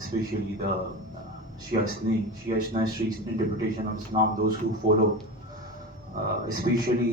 especially the Shia street interpretation of Islam, those who follow, especially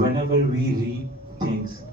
whenever we read things,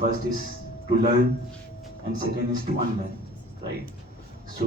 First is to learn and second is to unlearn, right? So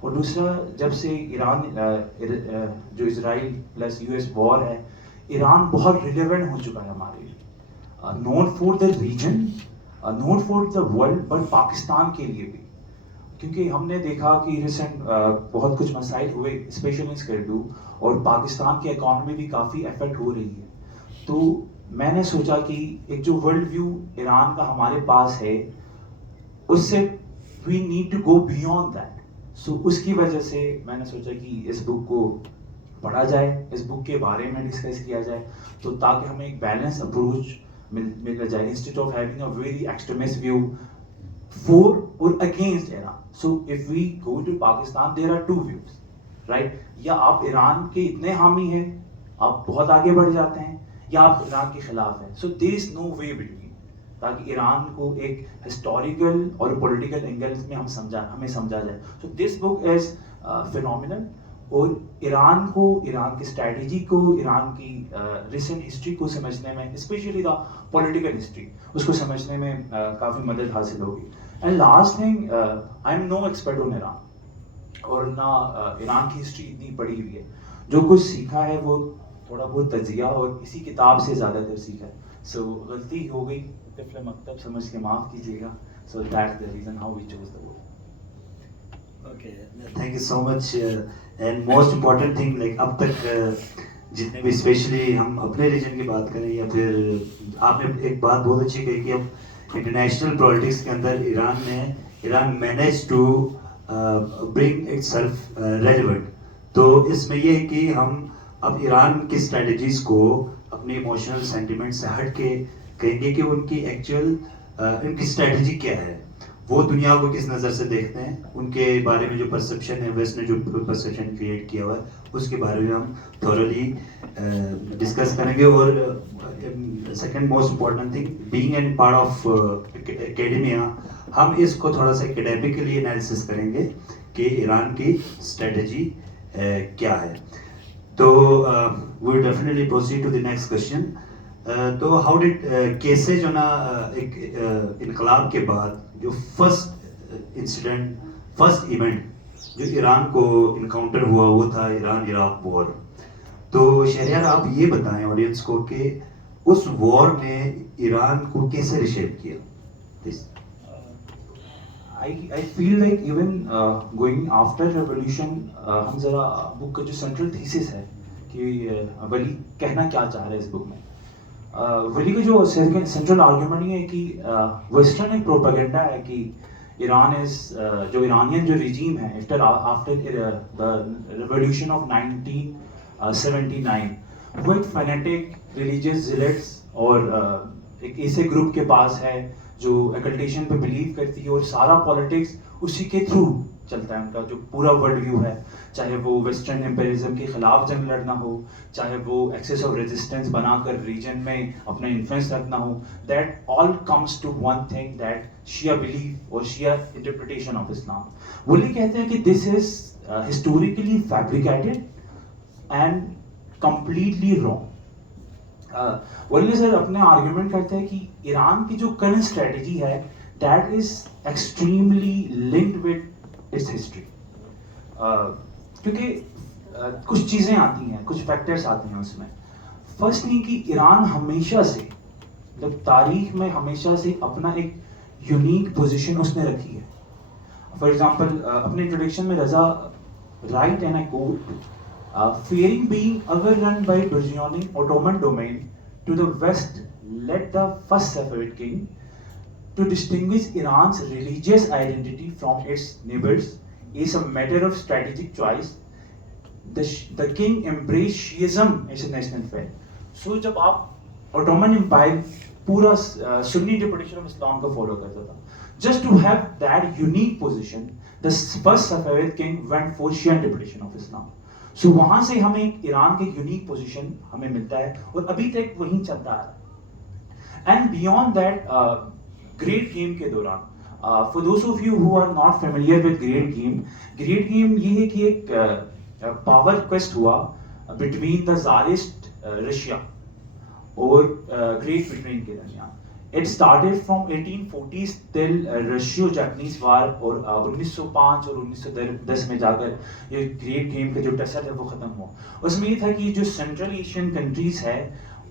اور دوسرا جب سے Iran جو Israel plus U S war ہے, Iran بہت relevant ہو چکا ہے ہمارے لیے, not for the region, not for the world, but Pakistan کے لیے بھی, کیونکہ ہم نے دیکھا کہ ریسنٹ بہت کچھ مسائل ہوئے اسپیشلی ان اسکرڈو, اور پاکستان کی اکانومی بھی کافی افیکٹ ہو رہی ہے. تو میں نے سوچا کہ ایک جو ورلڈ ویو ایران کا ہمارے پاس ہے, اس سے we need to go beyond that. So اس کی وجہ سے میں نے سوچا کہ اس بک کو پڑھا جائے, اس بک کے بارے میں ڈسکس کیا جائے, تو تاکہ ہمیں ایک بیلنس اپروچ مل جائے, instead of having a very extremist view for or against Iran. So if we go to Pakistan, there are two views, right? یا آپ ایران کے اتنے حامی ہیں, آپ بہت آگے بڑھ جاتے ہیں, یا آپ ایران کے خلاف ہیں. So there is no way between, تاکہ ایران کو ایک ہسٹوریکل اور پولیٹیکل اینگل میں ہمیں سمجھا جائے. So this book is phenomenal, اور ایران کو, ایران کی اسٹریٹجی کو, ایران کی ریسنٹ ہسٹری کو سمجھنے میں, اسپیشلی دا پولیٹیکل ہسٹری, اس کو سمجھنے میں کافی مدد حاصل ہوگی. And last thing, I am no expert on Iran, اور نہ ایران کی ہسٹری اتنی پڑھی ہوئی ہے. جو کچھ سیکھا ہے وہ تھوڑا بہت تجزیہ اور اسی کتاب سے زیادہ تر سیکھا ہے. سو غلطی ہو گئی, طفل مکتب سمجھ کے معاف کیجیے گا. So that's the reason how we choose the book. Okay, thank you so much. And most important thing, like اب تک جتنے بھی اسپیشلی ہم اپنے ریجن کی بات کریں, یا پھر آپ نے ایک بات بہت اچھی کہی کہ اب انٹرنیشنل پالیٹکس کے اندر Iran manage to bring itself relevant. تو اس میں یہ ہے کہ ہم اب ایران کی اسٹریٹجیز کو اپنے ایموشنل سینٹیمنٹ سے ہٹ کے کہیں گے کہ ان کی ایکچوئل ان کی اسٹریٹجی کیا ہے, وہ دنیا کو کس نظر سے دیکھتے ہیں, ان کے بارے میں جو پرسیپشن ہے, ویسٹ نے جو پرسیپشن کریٹ کیا ہوا ہے, اس کے بارے میں ہم تھورلی ڈسکس کریں گے. اور second most important thing, being an part of academia, ہم اس کو تھوڑا سا اکیڈیمکلی انالیسس کریں گے کہ ایران کی اسٹریٹجی کیا ہے. تو we definitely proceed to the next question. تو ہاؤ ڈڈ کیسے جو نا ایک انقلاب کے بعد جو فرسٹ انسیڈنٹ, فرسٹ ایونٹ جو ایران کو انکاؤنٹر ہوا وہ تھا ایران عراق وار. تو شہریار آپ یہ بتائیں آڈینس کو کہ اس وار نے ایران کو کیسے ریشیپ کیا. I feel like even going after revolution, ہم ذرا بک کا جو سینٹرل تھیسس ہے کہ ولی کہنا کیا چاہ رہے ہیں اس بک میں, ولی کا جو سینٹرل آرگیومنٹ یہ ہے کہ ویسٹرن ایک پروپیگنڈا ہے کہ ایران از, جو ایرانین جو ریجیم ہے آفٹر دا ریولیوشن آف 1979, وہ ایک فینیٹک ریلیجیس زیلٹس اور ایک ایسے گروپ کے پاس ہے جو ایکلٹیشن پہ بلیو کرتی ہے, اور سارا پالیٹکس اسی کے تھرو چلتا ہے. ان کا جو پورا ورلڈ ویو ہے, چاہے وہ ویسٹرن امپیریزم کے خلاف جنگ لڑنا ہو, چاہے وہ ایکسس آف ریزسٹنس بنا کر ریجن میں اپنا انفلوئنس رکھنا ہو, that all comes to one thing, that Shia belief اور شیعہ انٹرپریٹیشن آف اسلام. وہ یہ کہتے ہیں کہ this is historically fabricated and completely wrong. Vali sir اپنے آرگیومنٹ کرتے ہیں کہ ایران کی جو کرنٹ اسٹریٹجی ہے that is extremely linked with its history. کیونکہ کچھ چیزیں آتی ہیں, کچھ فیکٹرس آتے ہیں اس میں. فرسٹ یہ کہ ایران ہمیشہ سے, مطلب تاریخ میں ہمیشہ سے اپنا ایک یونیک پوزیشن اس نے رکھی ہے. فار ایگزامپل اپنے انٹروڈکشن میں Reza write and I quote, fearing being overrun by burgeoning Ottoman domain to the west led the first Safavid king to distinguish Iran's religious identity from its neighbors is a matter of strategic choice. The king embraced Shiism as a national faith. So جب آپ Ottoman Empire پورا سنی interpretation of اسلام کا follow کرتا تھا, just to have that unique position, the first Safavid king went for Shia interpretation of Islam. سو وہاں سے ہمیں ایران کے یونیک پوزیشن ہمیں ملتا ہے, اور ابھی تک وہیں چلتا ہے. And beyond that, great game کے دوران, for those of you who are not familiar with great game یہ ہے کہ ایک پاور کویسٹ ہوا بٹوین دا زارسٹ رشیا اور گریٹ برٹین کے درمیان. It started from 1840s till Russo-Japanese war اور 1905 اور 1910 میں جا کر یہ گریٹ گیم کا جو ٹسل ہے وہ ختم ہوا. اس میں یہ تھا کہ جو سینٹرل ایشین کنٹریز ہے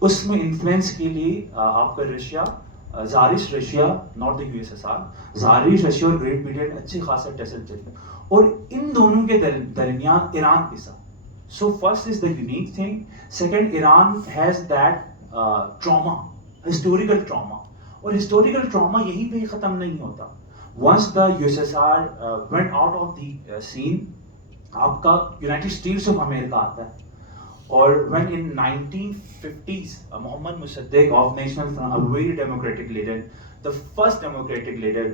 اس میں انفلوئنس کے لیے آپ کا Russia tsarist Russia not the U S S R tsarist Russia اور گریٹ بریٹن اچھے خاصا ٹسل چلے اور ان دونوں کے درمیان ایران کے ساتھ. So first is the unique thing. Second, Iran has that trauma, historical trauma. اور historical trauma یہیں پہ ہی ختم نہیں ہوتا. Once the USSR went out of the scene, آپ کا United States of America آتا ہے. اور when in 1950s, Mohammad Mossadegh of National Front, a very democratic leader, the first democratic leader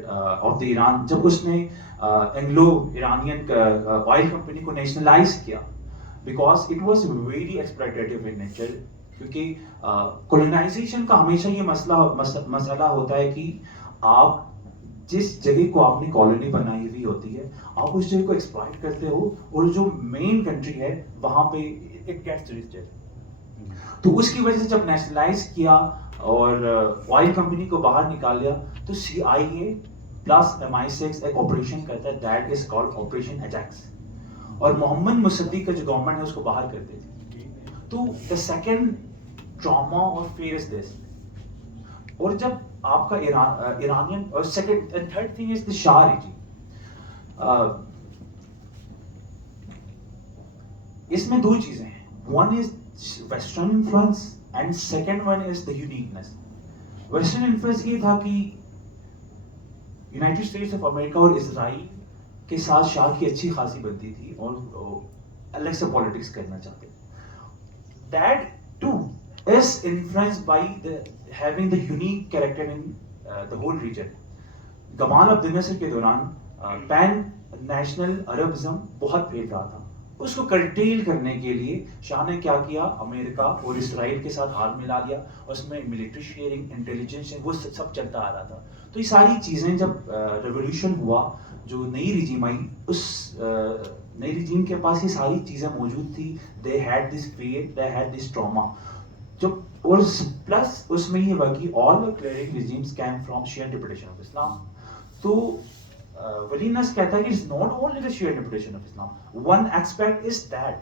of the Iran, جب اس نے Anglo Iranian oil company کو nationalize کیا, because it was very exploitative in nature. کیونکہ colonization کا ہمیشہ یہ مسئلہ ہوتا ہے کہ آپ جس جگہ کو آپ نے کالونی بنائی ہوئی ہوتی ہے آپ اس جگہ کو ایکسپلائٹ کرتے ہو اور جو مین کنٹری ہے وہاں پہ it gets rejected. تو اس کی وجہ سے جب نیشنلائز کیا اور آئل کمپنی کو باہر نکال لیا تو CIA پلس MI6 ایک آپریشن کرتا ہے that is called operation Ajax اور محمد مصدق کا جو گورنمنٹ ہے اس کو باہر کر دیتی. تو the second trauma or fear is this. اور جب آپ کا ایرانین اور second and third thing is the Shah regime. اس میں دو چیزیں ہیں. One is western influence and second one is the uniqueness. western influence یہ تھا کہ یونائٹڈ اسٹیٹس آف امریکہ اور اسرائیل کے ساتھ شاہ کی اچھی خاصی بنتی تھی اور الگ سے پالیٹکس کرنا چاہتے. That too is influenced by having the unique character in the whole region. Gomal عبد الناصر کے دوران پین نیشنل عربزم بہت پھیل رہا تھا. اس کو کرٹیل کرنے کے لیے شاہ نے کیا کیا, امریکہ اور اسرائیل کے ساتھ ہاتھ ملا لیا اور اس میں ملٹری شیئرنگ, انٹیلیجنس وہ سب چلتا آ رہا تھا. تو یہ ساری چیزیں جب ریولیوشن ہوا, جو نئی رجیم آئی, اس نئی رجیم کے پاس یہ ساری چیزیں موجود تھی. They had this fear, they had this trauma. جب اور پلس اس میں یہ ہوا کہ all the clearing regimes came from Shia interpretation of Islam. تو ولی نصر کہتا ہے کہ it's not only the Shia interpretation of Islam. One aspect is that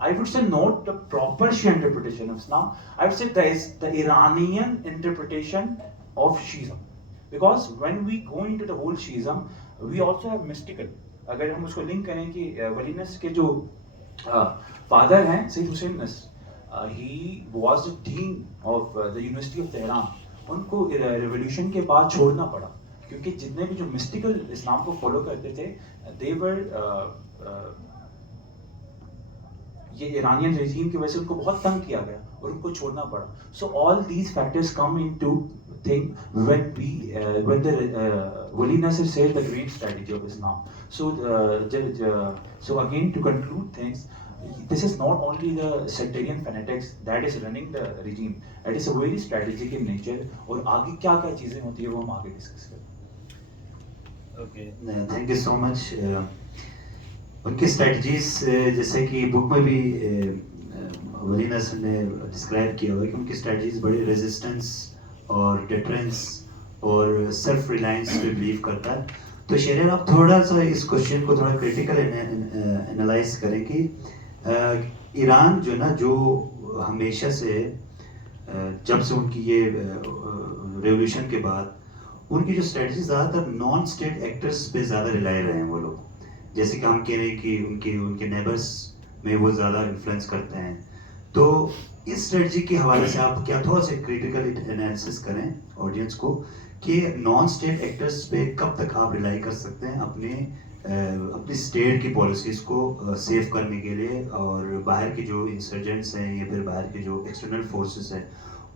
I would say not the proper Shia interpretation of Islam. I would say there is the Iranian interpretation of Shiism. Because when we go into the whole Shiism, we also have mystical. اگر ہم اس کو link کریں کہ ولی نصر کے جو father ہیں سید حسین نصر, he was the dean of the University of Tehran. ان کو ریولیوشن کے بعد چھوڑنا پڑا کیونکہ جتنے بھی جو مسٹیکل اسلام کو فالو کرتے تھے they were یہ ایرانین ریجیم کی وجہ سے ان کو بہت تنگ کیا گیا اور ان کو چھوڑنا پڑا. So all these factors come into thing when the Wali Nasr said the great strategy of Islam. So again to conclude things, this is not only the sectarian fanatics that is running the regime, it is a very strategic in nature. اور آگے کیا کیا چیزیں ہوتی ہیں وہ ہم آگے ڈسکس کریں. اوکے, تھینک یو سو مچ. ان کی اسٹریٹجیز جیسے کہ بک میں بھی ولی نصر نے ڈسکرائب کیا ہوا ہے کہ ان کی اسٹریٹجیز بڑی ریزسٹنس اور ڈیٹرنس اور سیلف ریلائنس پہ بلیو کرتا ہے. تو شہریار آپ تھوڑا سا اس کوشچن کو تھوڑا کریٹیکل انالائز کریں کہ ایران جو نا جو ہمیشہ سے جب سے ان کی یہ ریولیوشن کے بعد ان کی جو اسٹریٹجی زیادہ تر نان اسٹیٹ ایکٹرس پہ زیادہ ریلائی رہے ہیں وہ لوگ. جیسے کہ ہم کہہ رہے ہیں کہ ان کے نیبرس میں وہ زیادہ انفلوئنس کرتے ہیں. تو اس اسٹریٹجی کے حوالے سے آپ کیا تھوڑا سا کریٹیکل انالیسس کریں آڈینس کو کہ نان اسٹیٹ ایکٹرس پہ کب تک آپ ریلائی کر سکتے ہیں اپنی اسٹیٹ کی پالیسیز کو سیو کرنے کے لیے, اور باہر کے جو انسرجنٹس ہیں یا پھر باہر کے جو ایکسٹرنل فورسز ہیں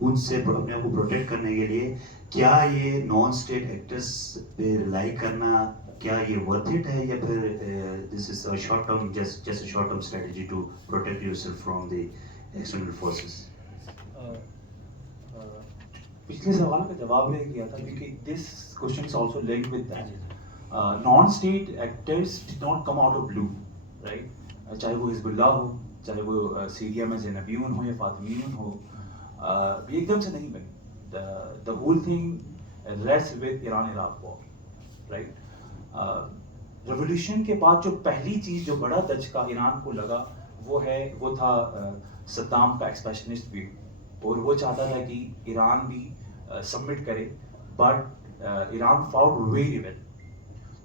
ان سے اپنے آپ کو پروٹیکٹ کرنے کے لیے کیا یہ نان اسٹیٹ ایکٹرس پہ ریلائی کرنا کیا یہ ورتھ اٹ ہے, یا پھر this is a short term just a short term strategy to protect yourself from the external forces? پچھلے سوال کا جواب میں کیا تھا کیونکہ this question is also linked with that. Non state actors did not come out of blue, right. چاہے وہ حزب اللہ ہو, چاہے وہ سیریا میں زینبیون ہو یا فاطمیون ہو, یہ ایک دم سے نہیں بنے. the whole thing rests with Iran-Iraq war, right? Revolution کے بعد جو پہلی چیز جو بڑا دھچکا ایران کو لگا وہ تھا صدام کا ایکسپیشنسٹ ویو, اور وہ چاہتا تھا کہ ایران بھی سبمٹ کرے, بٹ ایران فاؤٹ ویری ویل.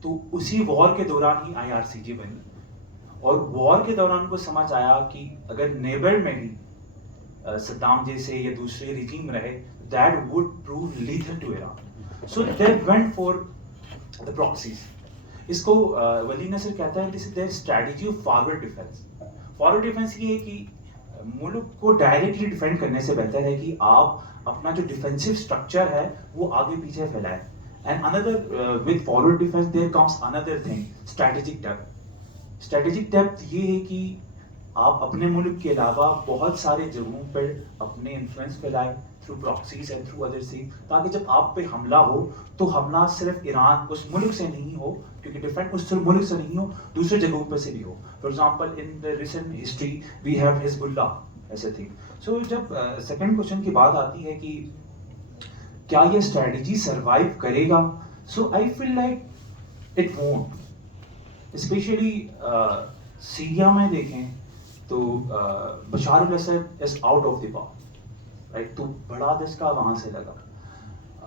تو اسی وار کے دوران ہی IRCG بنی, اور وار کے دوران کو سمجھ آیا کہ اگر نیبر میں بھی صدام جیسے یا دوسرے ریجیم رہے, that would prove lethal to Iran. So they went for the proxies. اس کو ولی نصر کہتا ہے this is their strategy of forward defence. Forward defence یہ ہے کہ ملک کو ڈائریکٹلی ڈیفینڈ کرنے سے بہتر ہے کہ آپ اپنا جو ڈیفینسو اسٹرکچر ہے وہ آگے پیچھے پھیلائیں. And under with forward defence there comes another thing, strategic depth. Strategic depth یہ ہے کہ آپ اپنے ملک کے علاوہ بہت سارے جگہوں پر اپنے انفلوئنس پھیلائیں through proxies and through other thing, تاکہ جب آپ پہ حملہ ہو تو حملہ صرف ایران اس ملک سے نہیں ہو, کیونکہ ڈیفینڈ اس ملک سے نہیں ہو, دوسرے جگہوں پہ سے بھی ہو. For example in the recent history we have Hezbollah ایسے تھنگ. سو جب سیکنڈ کوشچن کی بات آتی ہے کہ کیا یہ اسٹریٹجی سروائیو کرے گا, so I feel like it won't. Especially Syria میں دیکھیں تو Bashar al Assad is out of the power, right, تو بڑا دھچکا وہاں سے لگا.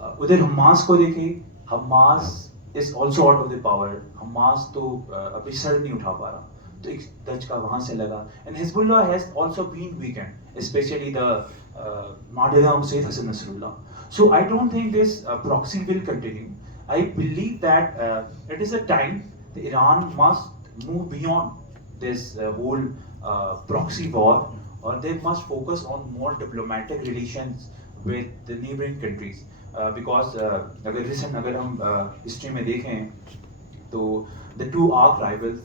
ادھر حماس کو دیکھیں, Hamas is also out of the power. Hamas تو ابھی سر نہیں اٹھا پا رہا, تو ایک دھچکا وہاں سے لگا. And Hezbollah has also been weakened, especially the martyrdom of Sayyed Hassan Nasrallah. So I don't think this proxy will continue. I believe that it is a time that Iran must move beyond this whole proxy war, or they must focus on more diplomatic relations with the neighboring countries. Because اگر ہم history میں دیکھیں تو the two arch rivals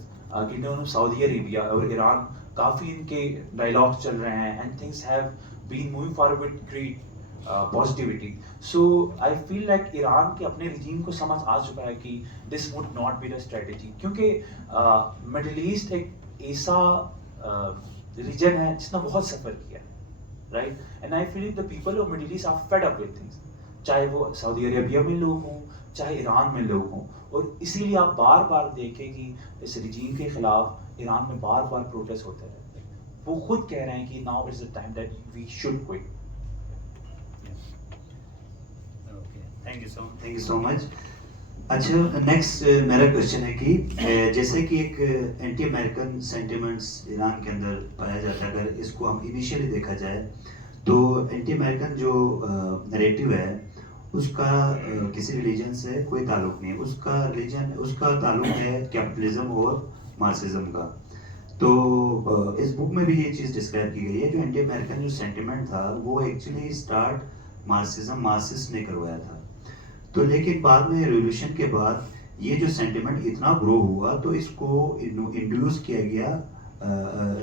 Kingdom of Saudi Arabia اور ایران, کافی ان کے dialogues چل رہے ہیں, and things have been moving forward with great positivity. So I feel like Iran کے اپنے رجیم کو سمجھ آ چکا ہے کہ this would not be the strategy, کیونکہ مڈل ایسٹ ایک ایسا ریجن ہے جس نے بہت سفر کیا ہے, right? And I feel the people of Middle East are fed up with things, چاہے وہ سعودی عربیہ میں لوگ ہوں, چاہے ایران میں لوگ ہوں. اور اسی لیے آپ بار بار دیکھیں کہ اس رجیم کے خلاف ایران میں بار بار پروٹیسٹ ہوتے رہتے ہیں. وہ خود کہہ رہے ہیں کہ now is the time that we should quit. Thank you so much. اچھا, نیکسٹ میرا کوشچن ہے کہ جیسے کہ ایک اینٹی امریکن سینٹیمنٹس ایران کے اندر پایا جاتا ہے, اگر اس کو ہم انیشیلی دیکھا جائے تو اینٹی امریکن جو نیریٹو ہے اس کا کسی ریلیجن سے کوئی تعلق نہیں ہے. اس کا ریلیجن, اس کا تعلق ہے کیپٹلزم اور مارکسزم کا. تو اس بک میں بھی یہ چیز ڈسکرائب کی گئی ہے, جو اینٹی امریکن جو سینٹیمنٹ تھا وہ ایکچولی اسٹارٹ مارکسسٹ نے کروایا تھا. تو لیکن بعد میں ریولیوشن کے بعد یہ جو سینٹیمنٹ اتنا گرو ہوا تو اس کو انڈیوس کیا گیا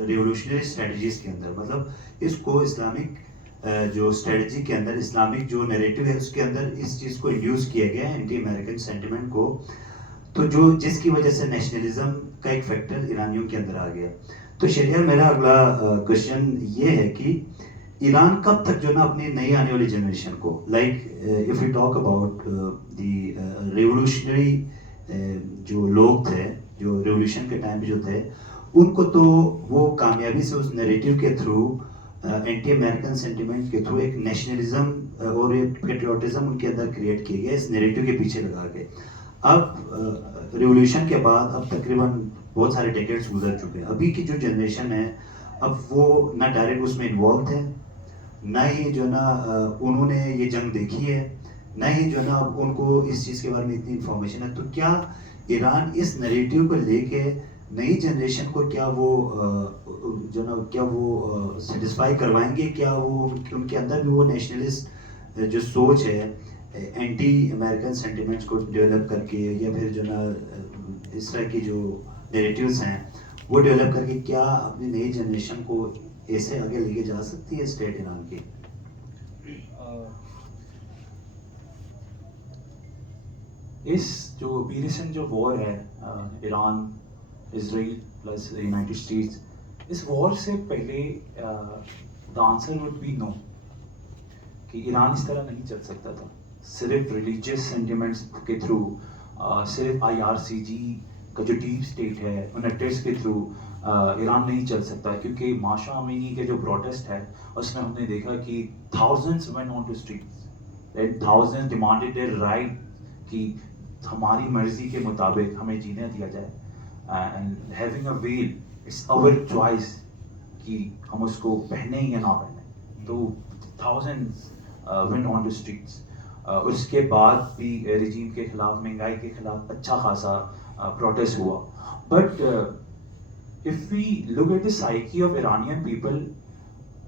ریولیوشنری اسٹریٹجیز کے اندر. مطلب اس کو اسلامک جو اسٹریٹجی کے اندر, اسلامک جو نیریٹو ہے اس کے اندر اس چیز کو انڈیوس کیا گیا اینٹی امریکن سینٹیمنٹ کو. تو جو جس کی وجہ سے نیشنلزم کا ایک فیکٹر ایرانیوں کے اندر آ گیا. تو شہریار, میرا اگلا کوشچن یہ ہے کہ ایران کب تک جو نا اپنی نئی آنے والی جنریشن کو, like if you talk about the revolutionary جو لوگ تھے, جو ریولیوشن کے ٹائم پہ جو تھے, ان کو تو وہ کامیابی سے اس نیریٹو کے تھرو, اینٹی امریکن سینٹیمنٹ کے تھرو ایک نیشنلزم اور ایک پیٹریوٹزم ان کے اندر کریٹ کیا گیا اس نیریٹو کے پیچھے لگا کے. اب ریولیوشن کے بعد اب تقریباً بہت سارے ڈیکیڈز گزر چکے ہیں. ابھی کی جو جنریشن ہے اب وہ نہ ڈائریکٹ اس میں انوالو تھے, نہ ہی جو نا انہوں نے یہ جنگ دیکھی ہے, نہ ہی جو نا ان کو اس چیز کے بارے میں اتنی انفارمیشن ہے. تو کیا ایران اس نیریٹیو کو لے کے نئی جنریشن کو کیا وہ جو نا کیا وہ سیٹسفائی کروائیں گے, کیا وہ ان کے اندر بھی وہ نیشنلسٹ جو سوچ ہے اینٹی امریکن سینٹیمنٹس کو ڈیولپ کر کے, یا پھر جو نا اس طرح کی جو نیریٹیوز ہیں وہ ڈیولپ کر کے کیا اپنی نئی جنریشن کو ایسے آگے لے کے جا سکتی ہے اسٹیٹ ایران کی؟ اس جو ریسنٹ جو وار ہے ایران اسرائیل پلس یونائٹیڈ اسٹیٹس, اس وار سے پہلے دا آنسر وڈ بی نو. کہ ایران اس طرح نہیں چل سکتا تھا صرف ریلیجیس سینٹیمنٹس کے تھرو, صرف IRCG کا جو ڈیپ اسٹیٹ ہے انیکٹس کے تھرو ایران نہیں چل سکتا, کیونکہ ماشا امینی کے جو پروٹیسٹ ہے اس میں ہم نے دیکھا کہ thousands went on to streets, and thousands demanded their right کہ ہماری مرضی کے مطابق ہمیں جینے دیا جائے, and having a veil it's our choice کہ ہم اس کو پہنے یا نہ پہنے. تو thousands went on to streets. اس کے بعد بھی رجیم کے خلاف, مہنگائی کے خلاف اچھا خاصا پروٹیسٹ ہوا. But if we look at the psyche of Iranian people,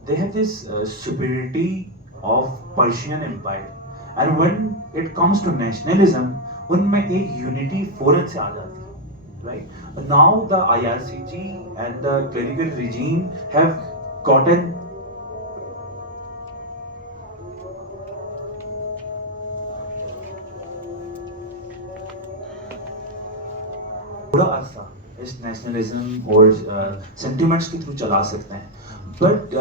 they have this superiority of Persian Empire, and when it comes to nationalism, ان میں ایک unity فوراً سے آ جاتی ہے, right? Now the IRCG and the clerical regime have gotten تھوڑا عرصہ اس nationalism اور sentiments کے تھرو چلا سکتے ہیں. بٹ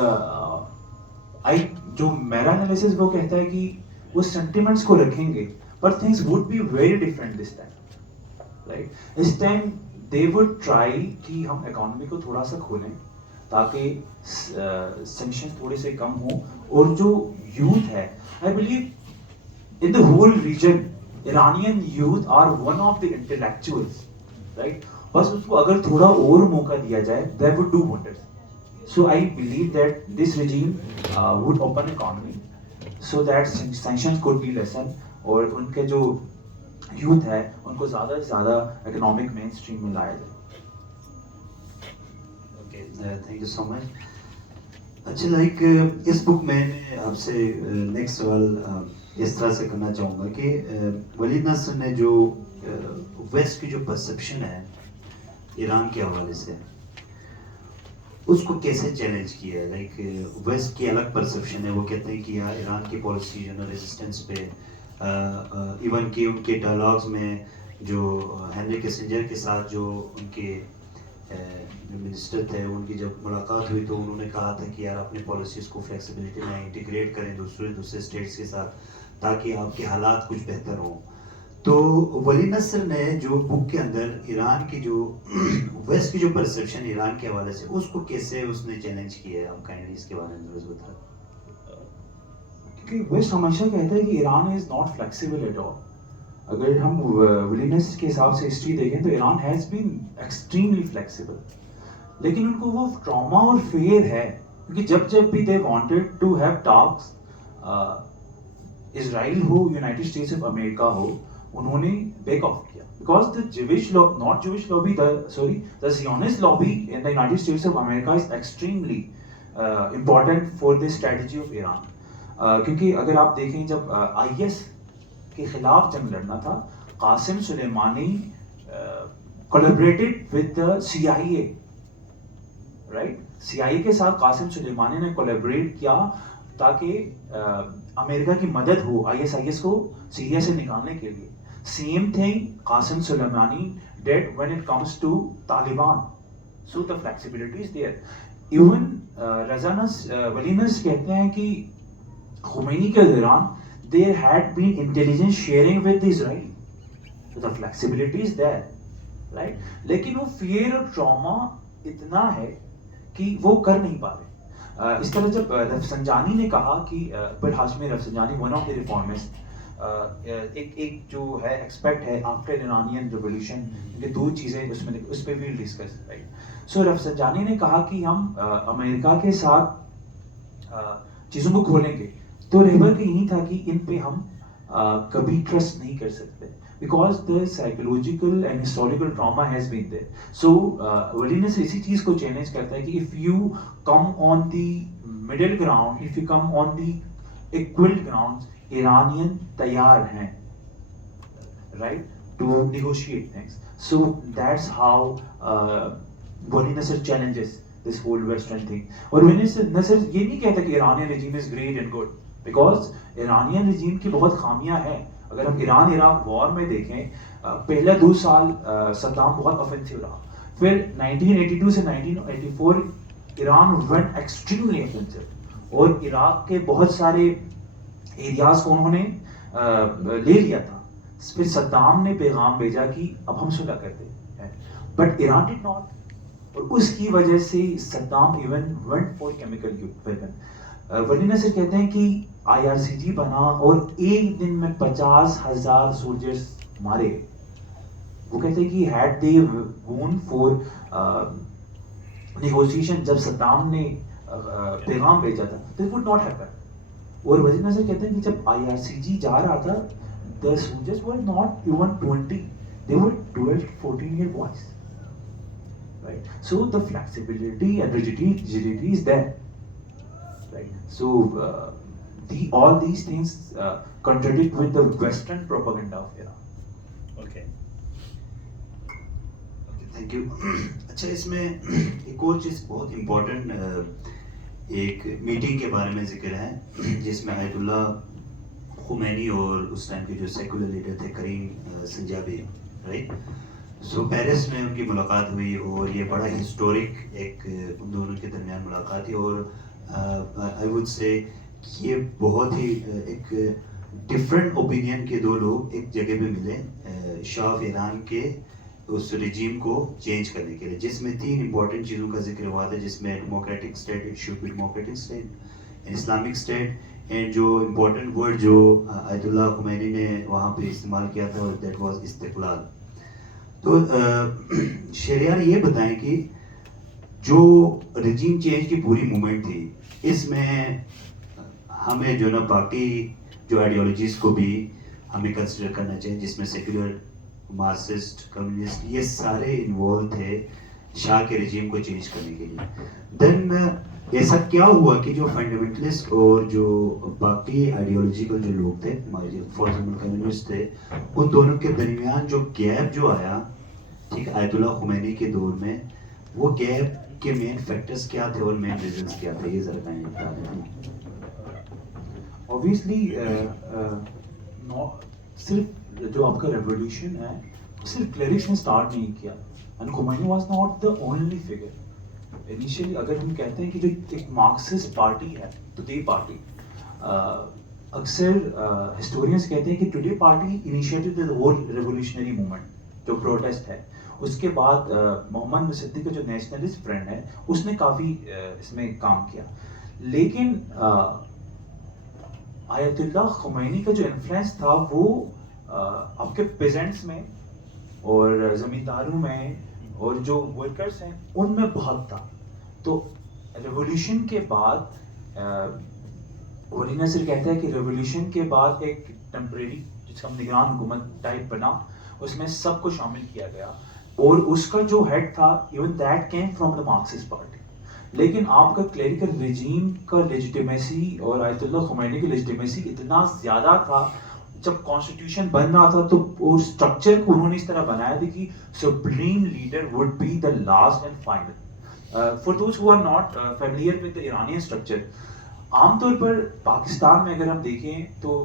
جو میرا انالیسس وہ کہتا ہے کہ وہ سینٹیمنٹس کو رکھیں گے but things would be very different this time, right. اس ٹائم دے وڈ ٹرائی کہ ہم اکانومی کو تھوڑا سا کھولیں تاکہ سینکشن تھوڑے سے کم ہوں, اور جو یوتھ ہے I believe in the whole region Iranian youth are one of the intellectuals, right. بس اس کو اگر تھوڑا اور موقع دیا جائے they would do wonders. So I believe that this regime would open economy so that sanctions could be lessened, اور ان کے جو یوتھ ہے ان کو زیادہ سے زیادہ اکنامک مین اسٹریم میں لایا جائے. Okay, thank you so much. اچھا, لائک اس بک میں آپ سے نیکسٹ سوال اس طرح سے کرنا چاہوں گا کہ ولید نصر نے جو ویسٹ کی جو پرسپشن ہے ایران کے حوالے سے, اس کو کیسے چیلنج کیا ہے؟ لائک ویسٹ کی الگ پرسپشن ہے, وہ کہتے ہیں کہ یہاں ایران کی پالیسی جو ہے نا ریزسٹنس پہ, ایون کہ ان کے ڈائلاگز میں جو ہینری کیسنجر کے ساتھ جو ان کے منسٹر تھے ان کی جب ملاقات ہوئی تو انہوں نے کہا تھا کہ یار اپنے پالیسیز کو فلیکسیبلٹی میں انٹیگریٹ کریں دوسرے اسٹیٹس کے ساتھ تاکہ آپ کے حالات کچھ بہتر ہوں. تو ولی نصر نے جو بک کے اندر ایران کی جو ویسٹ کی جو پرسپشن ایران کے حوالے سے, اس کو کیسے اس نے چیلنج کیا ہے؟ آپ کائنڈلی اس کے بارے میں بتائیں. کیونکہ ویسٹ ہمیشہ کہتا ہے کہ Iran is not flexible at all. اگر ہم ولینس کے حساب سے ہسٹری دیکھیں تو Iran has been extremely flexible, لیکن ان کو وہ ٹراما اور فیئر ہے کیونکہ جب بھی they wanted to have talks, Israel ہو یونائٹیڈ اسٹیٹس آف امریکہ ہو, انہوں نے بیک آف کیا because the Jewish not Jewish lobby the Zionist lobby in the United States of America is extremely important for the strategy of Iran. کیونکہ اگر آپ دیکھیں جب IS کے خلاف جنگ لڑنا تھا, قاسم سلیمانی collaborated with the CIA, right? CIA کے ساتھ قاسم سلیمانی نے collaborate کیا تاکہ امریکہ کی مدد ہو IS کو سیریا سے نکالنے کے لیے. Same thing Qasim Soleimani did when it comes to Taliban. So the flexibility is there. Even Wali Nasr کہتے ہیں کہ خمینی کے دوران there had been intelligence sharing with Israel. So the flexibility is there, right? لیکن وہ fear اور trauma اتنا ہے کہ وہ کر نہیں پا رہے. اس طرح جب رفسنجانی نے کہا کہ پر Hashemi Rafsanjani one of the reformists, ایک جو ہے ایکسپیکٹ ہے آفٹر ایرانین ریولیوشن, کیونکہ دو چیزیں اس پہ بھی ڈسکس, رائٹ. سو رفسنجانی نے کہا کہ ہم امریکہ کے ساتھ چیزوں کو کھولیں گے, تو رہبر کا یہی تھا کہ ان پہ ہم کبھی ٹرسٹ نہیں کر سکتے because the psychological and historical trauma has been there. So Vali Nasr اسی چیز کو چیلنج کرتا ہے کہ if you come on the middle ground, if you come on the equal ground, Iranian تیار ہیں, right, to negotiate things. So that's how Vali Nasr challenges this whole western thing. اور Vali Nasr یہ نہیں کہتا کہ Iranian regime is great and good, because Iranian رجیم کی بہت خامیاں ہیں. اگر ہم ایران عراق وار میں دیکھیں, پہلے 2 سال صدام بہت offensive رہا, پھر 1982 سے 1984 ایران went extremely offensive, اور عراق کے بہت سارے ایریاز کو انہوں نے لے لیا تھا. پھر صدام نے پیغام بھیجا کہ اب ہم صلح کرتے ہیں, بٹ ایران ڈڈ ناٹ, اور اس کی وجہ سے Saddam even went for chemical weapon. Vali Nasr کہتے ہیں کہ IRCG بنا اور ایک دن میں 50,000 سولجرز مارے. وہ کہتے ہیں کہ had they gone for negotiation, جب صدام نے پیغام بھیجا تھا, this would not happen. اور وزیر نصر کہتے ہیں کہ جب IRCG جا رہا تھا, the soldiers were not even 20, they were 12-14-year boys, right? So the flexibility and rigidity is there, right? So all these things contradict with the Western propaganda of Iran. Okay thank you. اچھا, اس میں ایک اور چیز بہت important, ایک meeting کے بارے میں ذکر ہے جس میں آیت اللہ خمینی اور اس ٹائم کے جو سیکولر لیڈر تھے کریم سنجابی, رائٹ. سو پیرس میں ان کی ملاقات ہوئی اور یہ بڑا ہسٹورک ایک ان دونوں کے درمیان ملاقات تھی, اور آئی وڈ سے یہ بہت ہی ایک ڈفرینٹ اوپینین کے دو لوگ ایک جگہ پہ ملے شاہ آف ایران کے اس رجیم کو چینج کرنے کے لیے, جس میں 3 امپورٹنٹ چیزوں کا ذکر ہوا تھا, جس میں democratic state, it should be democratic state, Islamic state, and جو امپورٹنٹ ورڈ جو آیت اللہ خمینی نے وہاں پہ استعمال کیا تھا دیٹ واز استقلال. تو شہریار یہ بتائیں کہ جو رجیم چینج کی پوری موومنٹ تھی, اس میں ہمیں جو نا باقی جو آئیڈیالوجیز کو بھی ہمیں کنسیڈر کرنا چاہیے, جس میں سیکولر, مارکسسٹ, کمیونسٹ, یہ سارے انوالو تھے شاہ کے رجیم کو چینج کرنے کے لیے. دین ایسا کیا ہوا کہ جو فنڈامنٹلسٹ اور جو باقی آئیڈیالوجیکل جو لوگ تھے, فار ایگزامپل کمیونسٹ تھے, ان دونوں کے درمیان جو گیپ جو آیا, ٹھیک, آیت اللہ خمینی کے دور میں, وہ گیپ کے مین فیکٹرز کیا تھے اور مین ریزنز کیا تھے, یہ ذرا کہیں بتا دیں. Obviously صرف جو آپ کا ریولیوشن ہے صرف کلیرکس نے اسٹارٹ نہیں کیا, and Khomeini was not the only figure. Initially اگر ہم کہتے ہیں کہ جو ایک مارکسسٹ پارٹی ہے, ٹوڈے پارٹی, اکثر ہسٹورینس کہتے ہیں کہ today party initiated the whole revolutionary movement جو پروٹیسٹ ہے. اس کے بعد محمد مصدق کا جو نیشنلسٹ فرینڈ ہے, اس نے کافی اس میں کام کیا, لیکن آیت اللہ خمینی کا جو انفلوئنس تھا وہ آپ کے پیزنٹس میں اور زمینداروں میں اور جو ورکرز ہیں ان میں بہت تھا. تو ریولیوشن کے بعد ولی نصر کہتا ہے کہ ریولیوشن کے بعد ایک ٹیمپریری جس کا نگران حکومت ٹائپ بنا, اس میں سب کو شامل کیا گیا, اور اس کا جو ہیڈ تھا even that came from the Marxist party. لیکن آپ کا کلیریکل رجیم کا لیجیٹیمیسی اور آیت اللہ خمینی کی لیجیٹیمیسی اتنا زیادہ تھا, جب کانسٹیٹیوشن بن رہا تھا تو وہ اسٹرکچر کو انہوں نے اس طرح بنایا تھا کہ supreme leader would be the last and final. For those who are not familiar with the Iranian structure, عام طور پر پاکستان میں اگر ہم دیکھیں تو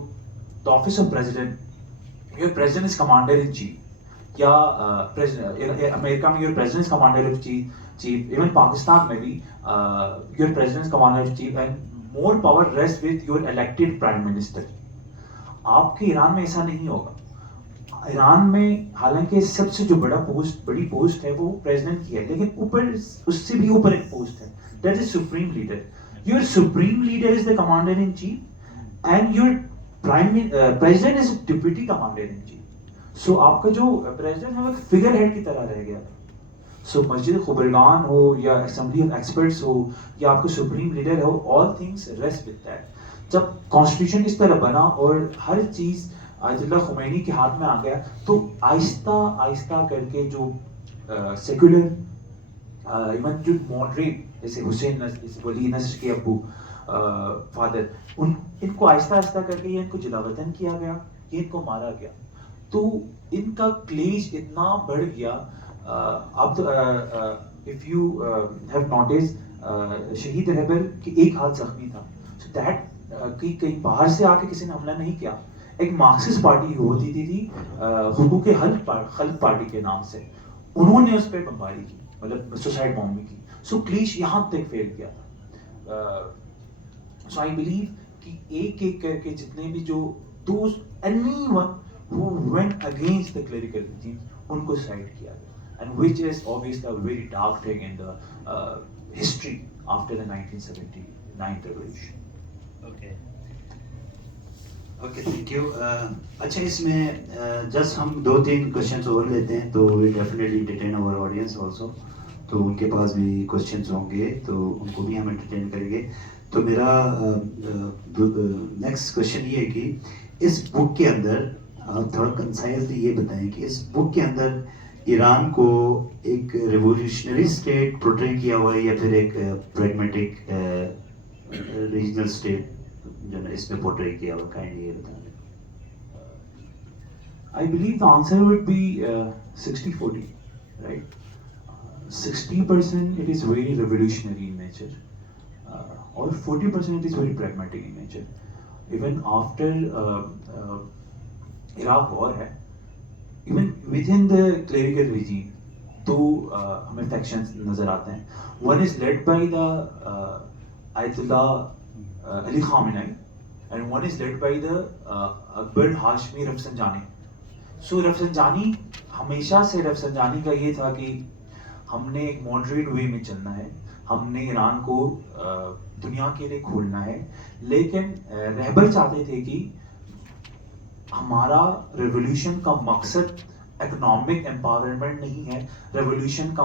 the office of president, your president is commander in chief, یا امریکہ میں your president is commander of chief, even Pakistan میں بھی your president is commander of chief, and more power rest with your elected prime minister. آپ کے ایران میں ایسا نہیں ہوگا. ایران میں حالانکہ سب سے جو بڑی پوسٹ ہے وہ پریزیڈنٹ کی ہے, لیکن اوپر اس سے بھی اوپر ایک پوسٹ ہے, that is supreme leader. Your supreme leader is the commander in chief and your president is deputy commander in chief. So آپ کا جو پریزیڈنٹ ہے وہ ایک فگر ہیڈ کی طرح رہ گیا. سو مسجد خبرگان ہو یا اسمبلی آف ایکسپرٹس ہو یا آپ کا supreme leader who, all things rest with that. جب کانسٹیٹیوشن اس طرح بنا اور ہر چیز آیت اللہ خمینی کے ہاتھ میں آ گیا, تو آہستہ آہستہ کر کے جو سیکولر ایون جو ماڈریٹ جیسے حسین ولی نصر کے ابو فادر, ان کو آہستہ آہستہ کر کے ان کو جلا وطن کیا گیا, یہ ان کو مارا گیا. تو ان کا کلیش اتنا بڑھ گیا. اب اف یو ہیو نوٹس شہید رہبر کہ ایک ہاتھ زخمی تھا, سو دیٹ کہیں باہر سے آ کے کسی نے حملہ نہیں کیا. ایک مارکسسٹ پارٹی ہوتی تھی حقوق خلق پارٹی کے نام سے, انہوں نے اس پہ بمباری کی, مطلب سوسائڈ بامبنگ کی. سو کلیش یہاں تک پھیل گیا تھا. سو آئی بلیو کہ ایک ایک کر کے جتنے بھی جو those any one who went against the clerical regime ان کو سائڈ کیا گیا, and which is obviously a very dark thing in the history after the 1979 revolution. Okay thank you. اچھا اس میں جسٹ ہم 2-3 کوشچنس اور لیتے ہیں تو we definitely entertain over audience also, تو ان کے پاس بھی کوشچنس ہوں گے تو ان کو بھی ہم انٹرٹین کریں گے. تو میرا نیکسٹ کوشچن یہ ہے کہ اس بک کے اندر آپ تھوڑا کنسائزلی یہ بتائیں کہ اس بک کے اندر ایران کو ایک ریولیوشنری اسٹیٹ پورٹری کیا ہوا ہے یا پھر ایک پریگمیٹک ریجنل اسٹیٹ جو ہے اس میں پورٹری کیا ہوا, کائنڈلی یہ بتائیں. I believe the answer would be 60-40, right? 60% it is very revolutionary in nature, or 40% it is very pragmatic in nature. Even after Iraq war ہے, even within the clerical regime, دو ہمیں factions نظر آتے ہیں. One is led by the Ayatollah Ali Khamenei, and one is led by the Akbar Hashmi Rafsanjani. So Rafsanjani ہمیشہ سے Rafsanjani کا یہ تھا کہ ہم نے ایک ماڈریٹ وے میں چلنا ہے, ہم نے ایران کو دنیا کے لیے کھولنا ہے, لیکن رہبر چاہتے تھے کہ ہمارا ریولیوشن کا مقصد اکنامک امپاورمنٹ نہیں ہے, ریولیوشن کا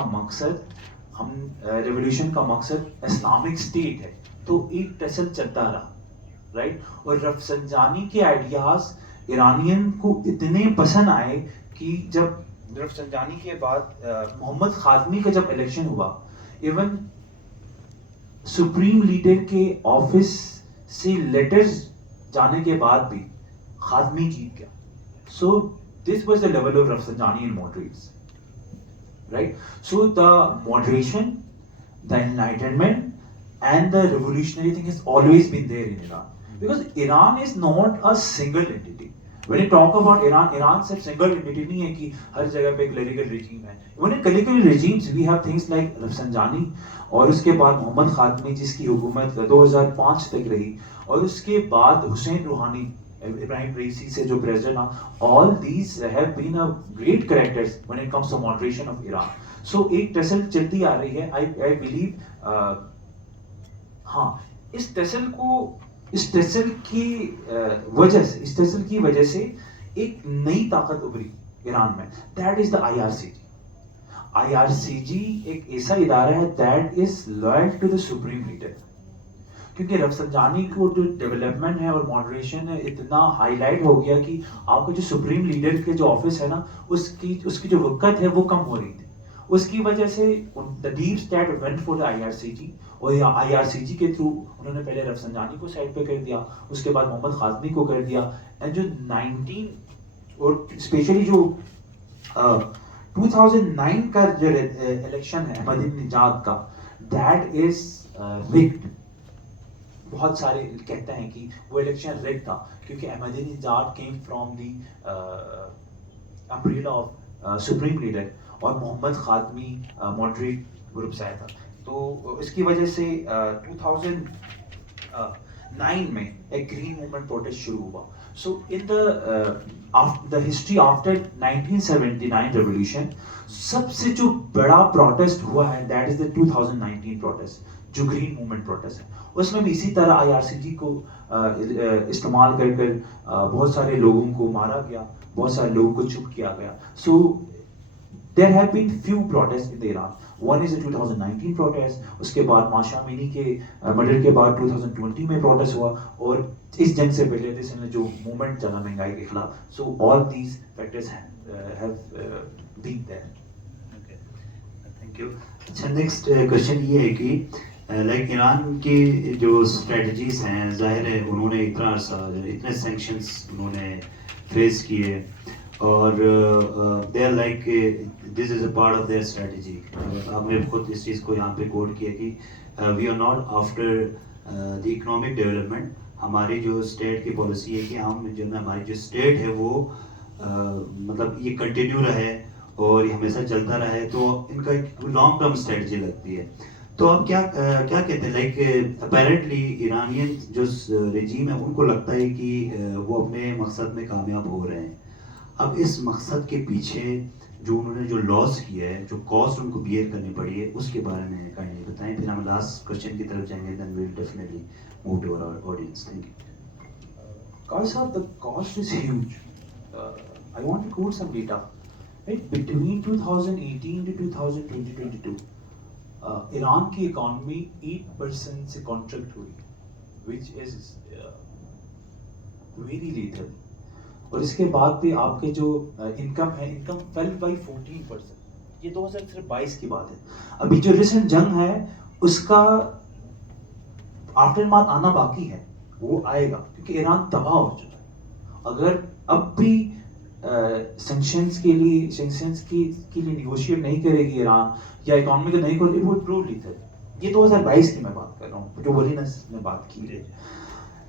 مقصد اسلامک اسٹیٹ ہے. تو ایک ٹسل چلتا رہا, رائٹ. اور رفسنجانی کے آئیڈیاز ایرانین کو اتنے پسند آئے کہ جب رفسنجانی کے بعد محمد خاتمی کا جب الیکشن ہوا, ایون سپریم لیڈر کے آفس سے لیٹرز جانے کے بعد بھی خاتمی جیت گیا. So this was the level of Rafsanjani in moderates, right? So the moderation, the enlightenment and the revolutionary thing has always been there in Iran, because Iran is not a single entity. When you talk about Iran, Iran صرف single entity نہیں ہے کہ ہر جگہ پہ clerical regime ہے. When in clerical regimes we have things like Rafsanjani, اور اس کے بعد محمد خاتمی جس کی حکومت 2005 تک رہی, اور اس کے بعد حسین روحانی, ابراہیم رئیسی سے جو president, all these have been a great characters when it comes to moderation of Iran. So ایک ٹسل چلتی آ رہی ہے. I believe ہاں اس ٹسل کی وجہ سے ایک نئی طاقت ابھری ایران میں. That is the IRCG. IRCG ایک ایسا ادارہ ہے that is loyal to the supreme leader, کیونکہ رفسنجانی کو جو ڈیولپمنٹ ہے اور ماڈریشن ہے اتنا ہائی لائٹ ہو گیا کہ آپ کو جو سپریم لیڈر کے جو آفس ہے نا, اس کی جو وقت ہے وہ کم ہو رہی تھی. اس کی وجہ سے the deep state went for the IRCG, اور IRCG کے تھرو انہوں نے پہلے رفسنجانی کو سائڈ پہ کر دیا, اس کے بعد محمد خاتمی کو کر دیا. اینڈ جو 19 اور اسپیشلی جو 2009 کا جو الیکشن ہے احمدی نژاد کا, دیٹ از rigged. بہت سارے کہتے ہیں کہ وہ الیکشن rigged تھا کیونکہ احمدی نژاد came from the umbrella of supreme leader, اور محمد خاتمی ماڈریٹ گروپ سے آیا تھا. تو اس کی وجہ سے 2009 میں ایک گرین موومنٹ پروٹیسٹ شروع ہوا. سو ان دا ہسٹری آفٹر 1979 ریولیوشن سب سے جو بڑا پروٹیسٹ ہوا ہے دیٹ از دا 2019 پروٹیسٹ, جو گرین موومنٹ پروٹیسٹ ہے. اس میں بھی اسی طرح IRCG کو استعمال کر بہت سارے لوگوں کو مارا گیا, بہت سارے لوگوں کو چپ کیا گیا. سو there have been few protests in Iran. One is the 2019 protest, اس کے بعد ماشا امینی کے مرڈر کے بعد 2020 میں پروٹیسٹ ہوا, اور اس جنگ سے پہلے جس نے جو موومنٹ چلا مہنگائی کے خلاف. So all these factors have been there. Okay, thank you. اچھا نیکسٹ کوشچن یہ ہے کہ لائک ایران کی جو اسٹریٹجیز ہیں, ظاہر ہے انہوں نے اتنا عرصہ اتنے سینکشنس انہوں نے فیس کیے, اور they are like this is a part of their strategy. آپ نے خود اس چیز کو یہاں پہ کوٹ کیا کہ we are not after the economic development. ہماری جو اسٹیٹ کی پالیسی ہے کہ ہم جو ہے ہماری جو اسٹیٹ ہے وہ مطلب یہ کنٹینیو رہے اور یہ ہمیشہ چلتا رہے, تو ان کا ایک لانگ ٹرم اسٹریٹجی لگتی ہے. تو آپ کیا کہتے ہیں لائک اپیرنٹلی ایرانین جو رجیم ہے ان کو لگتا ہے کہ وہ اپنے مقصد میں کامیاب ہو رہے ہیں. اب اس مقصد کے پیچھے جو انہوں نے جو لاس کیا ہے, جو کاسٹ ان کو بیئر کرنی پڑی ہے, اس کے بارے میں کائنڈلی بتائیں, پھر ہم لاسٹ کوشچن کی طرف جائیں گے, then we will definitely move to our audience. Thank you. Guys, the cost is huge. I want to quote some data. Right? Between 2018 to 2022, Iran کی اکانومی 8% سے کانٹریکٹ ہوئی, which is very little. اور اس کے بعد بھی آپ کے جو انکم ہے, انکم فیل بائی 14%. یہ 2022 کی بات ہے. ابھی جو ریسنٹ جنگ ہے اس کا آفٹر مارک آنا باقی ہے, وہ آئے گا کیونکہ ایران تباہ ہو چکا ہے. اگر اب بھی سینکشنز کے لیے نیگوشیٹ نہیں کرے گی ایران, یا اکانومی کا نہیں کرے گی, وہ پروو لیتھل. یہ 2022 کی میں بات کر رہا ہوں, جو ورینس نے بات کی ہے.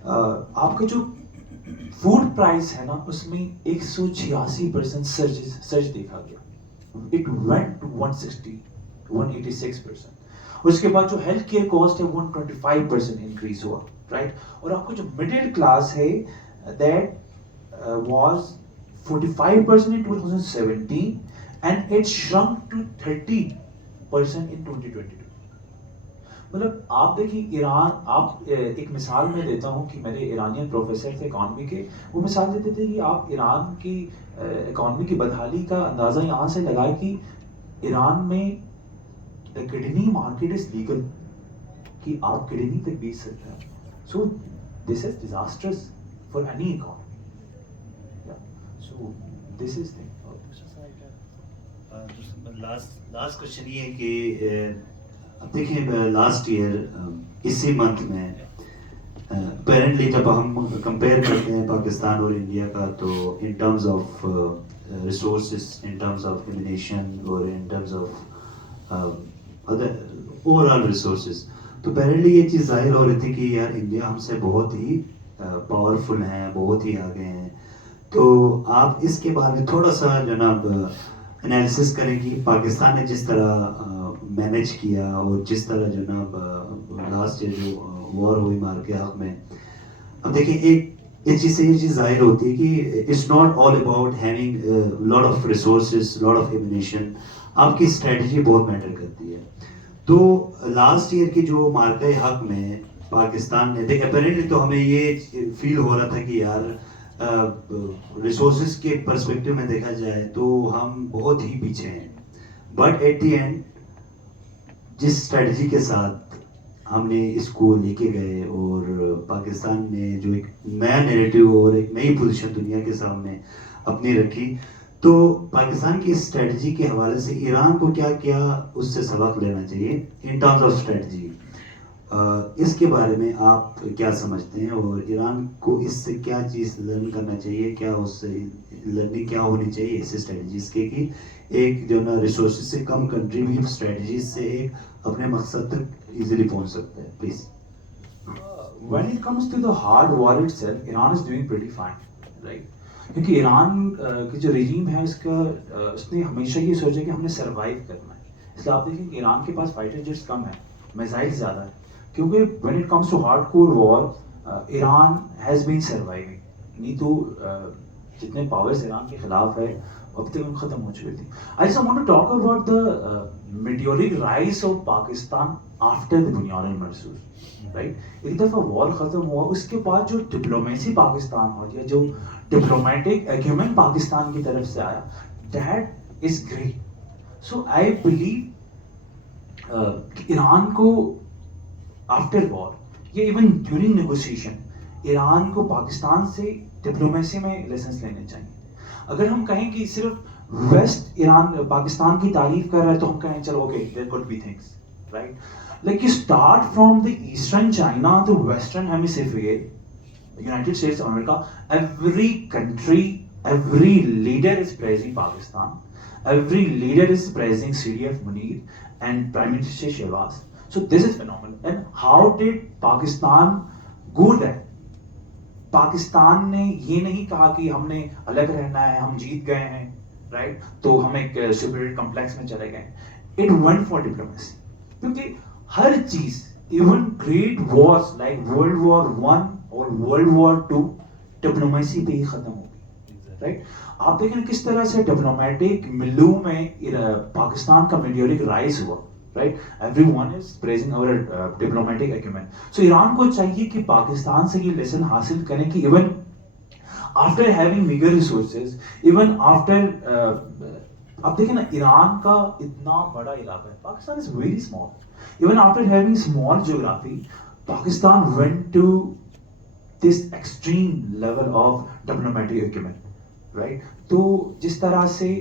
آپ کا جو فوڈ پرائس ہے نا, اس میں 186% سرج دیکھا گیا. It went to 186%. اس کے بعد جو ہیلتھ کیئر کاسٹ ہے 125% انکریز ہوا, رائٹ. اور آپ کا جو مڈل کلاس ہے that was 45% in 2017 and it shrunk to 30% in 2022. مطلب آپ دیکھیں ایران, آپ ایک مثال میں دیتا ہوں کہ میرے ایرانین پروفیسر تھے اکانومی کے, وہ مثال دیتے تھے کہ آپ ایران کی اکانومی کی بدحالی کا اندازہ یہاں سے لگائے کہ ایران میں کڈنی مارکیٹ از لیگل, کہ آپ کڈنی تک بیچ سکتے ہیں. So this is disastrous for any economy. So this is thing. Last question یہ ہے کہ اب دیکھیں لاسٹ ایئر اسی منتھ میں اپیرنٹلی جب ہم کمپیئر کرتے ہیں پاکستان اور انڈیا کا, تو in terms of resources, in terms of ammunition, اور in terms of other overall resources, تو اپیرنٹلی یہ چیز ظاہر ہو رہی تھی کہ یار انڈیا ہم سے بہت ہی پاورفل ہیں, بہت ہی آگے ہیں. تو آپ اس کے بارے میں تھوڑا سا جناب انالیسس کریں کہ پاکستان نے جس طرح مینیج کیا, اور جس طرح جناب لاسٹ ایئر جو وار ہوئی مار کے حق میں. اب دیکھیں ایک اس چیز سے یہ چیز ظاہر ہوتی ہے کہ it's not all about having lot of resources, lot of ammunition. آپ کی اسٹریٹجی بہت میٹر کرتی ہے. تو لاسٹ ایئر کی جو مارکہ حق میں پاکستان نے دیکھ اپیرنٹلی, تو ہمیں یہ فیل ہو رہا تھا کہ یار ریسورسز کے پرسپیکٹو میں دیکھا جائے تو ہم بہت ہی پیچھے ہیں. بٹ ایٹ دی اینڈ جس اسٹریٹجی کے ساتھ ہم نے اس کو لے کے گئے, اور پاکستان نے جو ایک نیا نیریٹو اور ایک نئی پوزیشن دنیا کے سامنے اپنی رکھی, تو پاکستان کی اسٹریٹجی کے حوالے سے ایران کو کیا کیا اس سے سبق لینا چاہیے ان ٹرمز آف اسٹریٹجی, اس کے بارے میں آپ کیا سمجھتے ہیں, اور ایران کو اس سے کیا چیز لرن کرنا چاہیے, کیا اس سے لرننگ کیا ہونی چاہیے اس اسٹریٹجیز کے, کہ ایک جو نا ریسورسز سے کم کنٹری بھی اسٹریٹجیز سے ایک اپنے مقصد تک ایزیلی پہنچ سکتا ہے. Please. When it comes to the hard war itself, Iran is doing pretty fine, right? کیونکہ ایران کی جو رجیم ہے اس نے ہمیشہ یہ سوچا کہ ہم نے سروائیو کرنا ہے. اس لیے آپ دیکھیں کہ ایران کے پاس فائٹر جیٹس کم ہیں, میزائل زیادہ ہے, کیونکہ when it comes to hardcore war, Iran has been surviving. نہیں تو جتنے پاورز ایران کے خلاف ہے اب تک ہم ختم ہو چکے تھے. I just want to talk about the meteoric rise of Pakistan after the بنیاد المرصوص. رائٹ, ایک دفعہ وار ختم ہوا, اس کے بعد جو ڈپلومیسی پاکستان ہو گیا, جو ڈپلومیٹک ایکیومنٹ پاکستان کی طرف سے آیا, that is great. So I blue Iran کو آفٹر وار یا ایون ڈیورنگ نیگوسیشن ایران کو پاکستان سے ڈپلومیسی میں لیسنس لینے چاہیے. اگر ہم کہیں کہ صرف ویسٹ ایران پاکستان کی تعریف کر رہا ہے تو ہم کہیں چلو okay there could be things, right. Like you start from the eastern China to western hemisphere, United States of America, every country, every leader is praising Pakistan, every leader is praising CDF Munir and Prime Minister Shehbaz. So this is phenomenal. And how did Pakistan go there? Pakistan نے یہ نہیں کہا کہ ہم نے الگ رہنا ہے, ہم جیت گئے ہیں, رائٹ, تو ہم ایک سپیریٹ کمپلیکس میں چلے گئے. It went for diplomacy. کیونکہ ہر چیز even great wars like world war one اور ورلڈ وار ٹو ڈپلومیسی پہ ہی ختم ہوگی. رائٹ, آپ دیکھیں کس طرح سے ڈپلومیٹک ملوں میں پاکستان کا میڈیولک رائز ہوا. Right? Everyone is praising our diplomatic acumen. So Iran کو چاہیے کہ پاکستان سے یہ لیسن حاصل کریں کہ even after having meager resources, even after اب دیکھیں نا ایران کا اتنا بڑا علاقہ ہے, Pakistan is very small. Even after having small geography, Pakistan went to this extreme level of diplomatic acumen. Right? تو جس طرح سے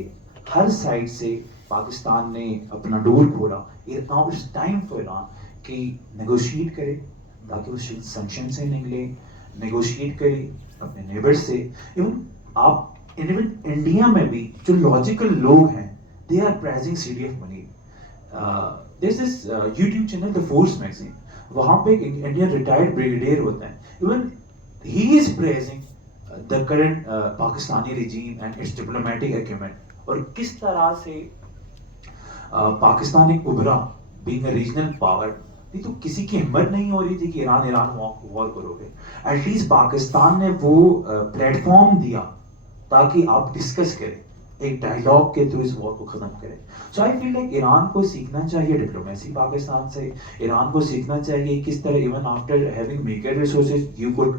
ہر سائڈ سے پاکستان نے اپنا ڈور کھولا, now it's time for Iran کہ نیگوشیٹ کرے تاکہ وہ سینکشن سے نکلے, نیگوشیٹ کرے اپنے نیبر سے. ایون آپ ایون انڈیا میں بھی جو لاجیکل لوگ ہیں they are praising CDF money. There's this YouTube channel The Force Magazine, وہاں پہ ایک انڈین ریٹائرڈ بریگیڈیئر ہوتا ہے, even he is praising the current Pakistani regime and its diplomatic acumen. اور کس طرح سے پاکستان ایک ابھرا بینگ اے ریجنل پاور. نہیں تو کسی کی ہمت نہیں ہو رہی تھی کہ ایران وار کرو گے. ایٹ لیسٹ پاکستان نے وہ پلیٹ فارم دیا تاکہ آپ ڈسکس کریں, ایک ڈائلاگ کے تھرو اس وار کو ختم کریں. سو آئی فیل لائک ایران کو سیکھنا چاہیے ڈپلومیسی پاکستان سے. ایران کو سیکھنا چاہیے کس طرح even after having meagre resources you could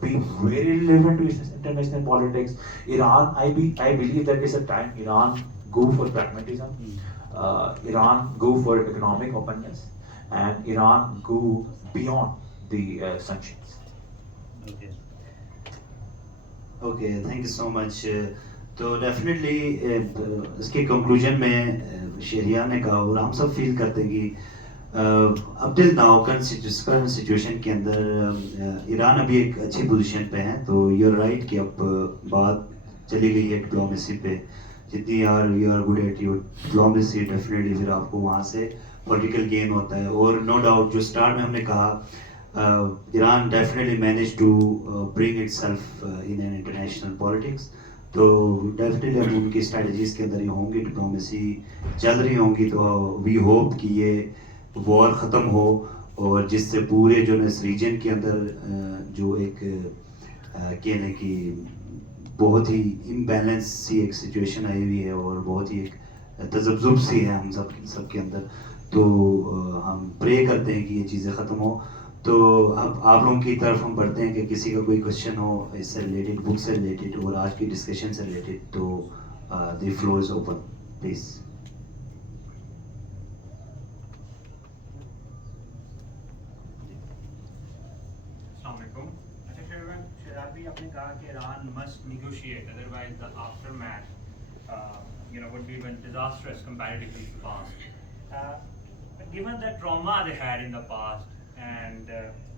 be very relevant to international politics. Iran, I believe that it's a time Iran go for pragmatism, Iran go for economic openness, and Iran go beyond the sanctions. Okay. Okay, thank you so much. تو definitely اس کے conclusion میں شہریار نے کہا اور ہم سب فیل کرتے ہیں کہ اب ٹل ناؤ کرنٹ سچویشن کے اندر ایران ابھی ایک اچھی پوزیشن پہ ہے. تو یو آر رائٹ کہ اب بات چلی گئی ہے ڈپلومیسی پہ. جتنی you are good at your diplomacy definitely پھر آپ کو وہاں سے پولیٹیکل گین ہوتا ہے. اور نو ڈاؤٹ جو اسٹارٹ میں ہم نے کہا Iran definitely manage to bring itself in an international politics. تو ڈیفینیٹلی اب ان کی اسٹریٹجیز کے اندر یہ ہوں گی, ڈپلومیسی چل رہی ہوں گی. تو وی ہوپ کہ یہ وار ختم ہو اور جس سے پورے جو نا اس ریجن کے اندر جو ایک کہنے کی بہت ہی امبیلنس سی ایک سچویشن آئی ہوئی ہے اور بہت ہی ایک تذبذب سی ہے ہم سب کے اندر. تو ہم پرے کرتے ہیں کہ یہ چیزیں ختم ہو. تو اب آپ لوگوں کی طرف ہم بڑھتے ہیں کہ کسی کا کوئی کوشچن ہو اس سے ریلیٹڈ, بک سے ریلیٹڈ اور آج کی ڈسکشن سے ریلیٹڈ. تو دی فلور از اوپن پلیز. آپ نے کہا کہ Iran must negotiate, otherwise the aftermath, would be even disastrous comparatively to the past. But given the trauma they had in the past and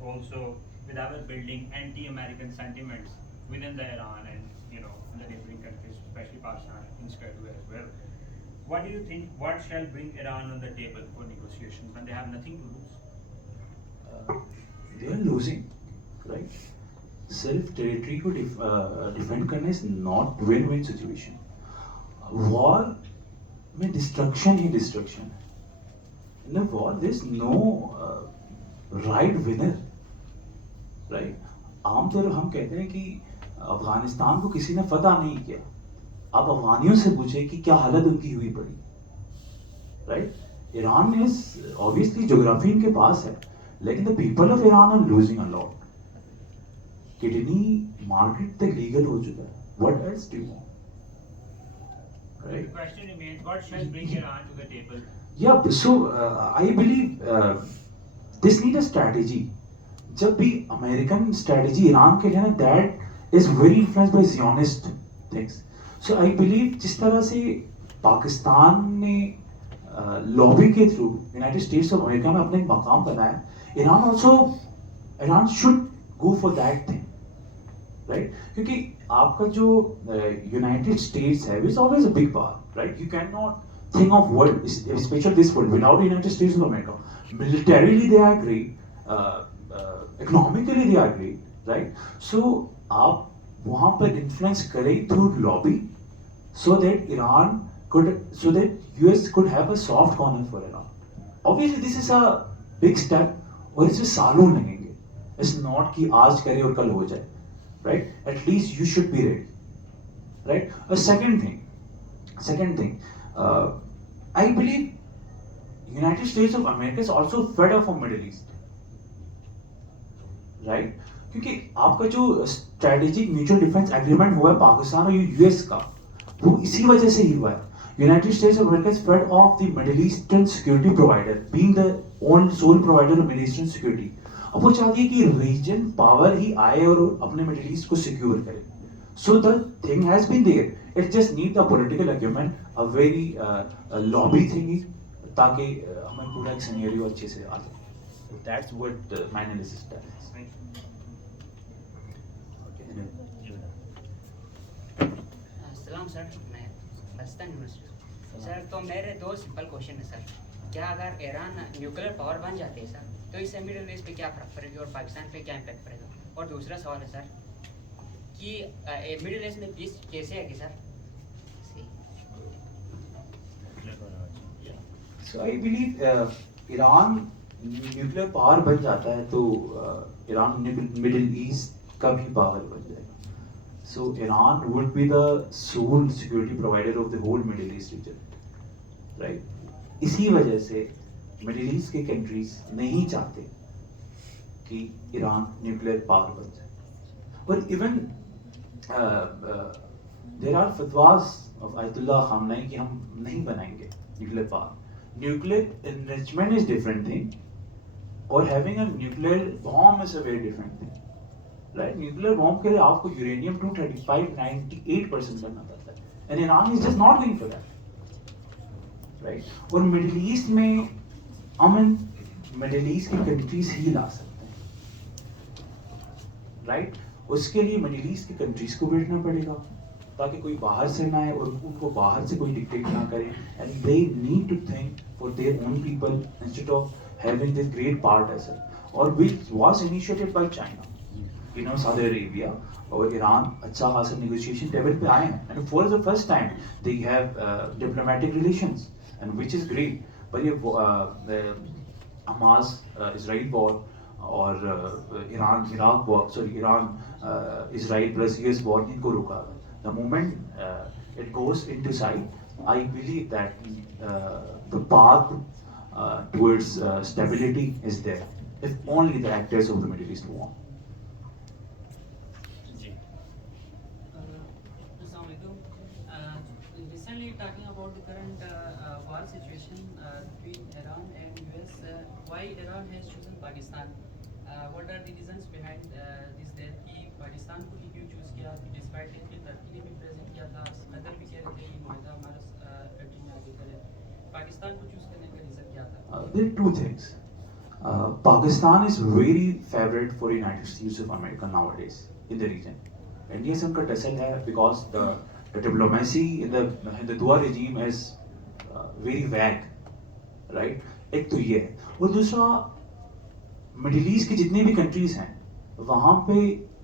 also with our building anti-American sentiments within the Iran and in the neighboring countries, especially Pakistan, inspired to as well. What do you think? What shall bring Iran on the table for negotiations when they have nothing to lose? They are losing, right? Self territory کو defend کرنا is not win win situation. War میں destruction ہی destruction ہے. In a war there is no right winner. Right, عام طور پر ہم کہتے ہیں کہ افغانستان کو کسی نے فتح نہیں کیا. آپ افغانیوں سے پوچھیں کہ کیا حالت ان کی ہوئی پڑی. رائٹ, ایران از obviously جغرافی ان کے پاس ہے, لیکن the people of Iran are losing a lot. Kidney market تک لیگل ہو چکا ہے. What else do you want? Right? The question remains, what shall bring Iran to the table? Yeah, so I believe this need a strategy. جب بھی American strategy Iran کے لیے نا, that is very influenced by Zionist things. So I believe جس طرح سے پاکستان نے lobby کے through United States of America میں اپنا ایک مقام بنایا, Iran should go for that thing. Right? کیونکہ آپ کا جو یونائٹیڈ اسٹیٹس ہے it's always a big power, right? You cannot think of world, especially this world, without the United States of America. Militarily they are great, economically they are great, right? So آپ وہاں پر influence کریں through lobby so that US could have a soft corner for Iran. Obviously this is a big step, اور اسے سالوں لگیں گے. It's not کہ آج کرے اور کل ہو جائے, right? At least you should be ready, right? A second thing, I believe United States of America is also fed up from Middle East, right? کیونکہ آپ کا جو اسٹریٹجک میوچل ڈیفینس ایگریمنٹ ہوا ہے پاکستان اور یو ایس کا, وہ اسی وجہ سے ہی ہوا ہے. United States of America is fed off the Middle Eastern security provider, being the sole provider of Middle Eastern security. اب وہ چاہتی ہے کہ ریجن پاور ہی آئے اور اپنے مڈل ایسٹ کو سیکیور کرے. So the thing has been there. It just needs a political acumen, a very lobby thingy, تاکہ ہمیں پورا ایک سینیریو اچھے سے آ جائے. That's what my analysis does. السلام سر, میں پاکستان یونیورسٹی سر. تو میرے دو سمپل کوشچن ہیں سر. کیا اگر ایران نیوکلیر پاور بن جاتے ہیں سر, تو اس سے مڈل ایسٹ پہ کیا فرق پڑے گا اور پاکستان پہ کیا امپیکٹ پڑے گا؟ اور دوسرا سوال ہے سر کہ مڈل ایسٹ میں پیس کیسے ہے کہ sir? So I believe Iran nuclear power بن جاتا ہے تو ایران مڈل ایسٹ کا بھی پاور بن جائے گا. So Iran would be the sole security provider of the whole Middle East region, right? اسی وجہ سے مڈل ایسٹ کے کنٹریز نہیں چاہتے کہ ایران نیوکلیر پاور بن جائے. اور even there are fatwas of Ayatollah Khamenei کہ ہم نہیں بنائیں گے nuclear power. Nuclear enrichment is different thing, اور having a nuclear bomb is a very different thing, right? Nuclear bomb کے لیے آپ کو یورینیم 235 98% کرنا پڑتا ہے, and Iran is just not going for that, right? اور مڈل ایسٹ میں امن مڈل ایسٹ کی کنٹریز ہی لا سکتے ہیں, رائٹ؟ اس کے لیے مڈل ایسٹ کی کنٹریز کو بیٹھنا پڑے گا تاکہ کوئی باہر سے نہ آئے اور ان کو باہر سے کوئی ڈکٹیٹ نہ کرے. And they need to think for their own people instead of having this great part as اور which was initiated by China, you know, Saudi Arabia اور ایران اچھا خاصا نیگوشیشن ٹیبل پہ آئے ہیں, and for the first time they have diplomatic relations, and which is great. پر یہ Hamas اسرائیل وار اور Iran Iraq وار, sorry Iran اسرائیل plus U S وار ان کو روکا. The moment it goes into sight, I believe that the path towards stability is there, if only the actors of the Middle East want. Recently talking about the current war situation between Iran and US, why Iran has chosen Pakistan? What are the reasons behind this that کہ پاکستان کو ہی کیوں choose کیا, despite کہ ترکی نے بھی present کیا تھا, قطر بھی کہہ رہے تھے کہ معاہدہ ہمارا کنٹری میں آگے کرے, پاکستان کو چوز کرنے کا ریزن کیا تھا؟ There are two things. Pakistan is very favorite for United States of America nowadays in the region. India سے ان کا ٹسل ہے because the diplomacy in the Dua regime is very vague, right? ایک تو یہ ہے, اور دوسرا مڈل ایسٹ کی جتنی بھی کنٹریز ہیں وہاں پہ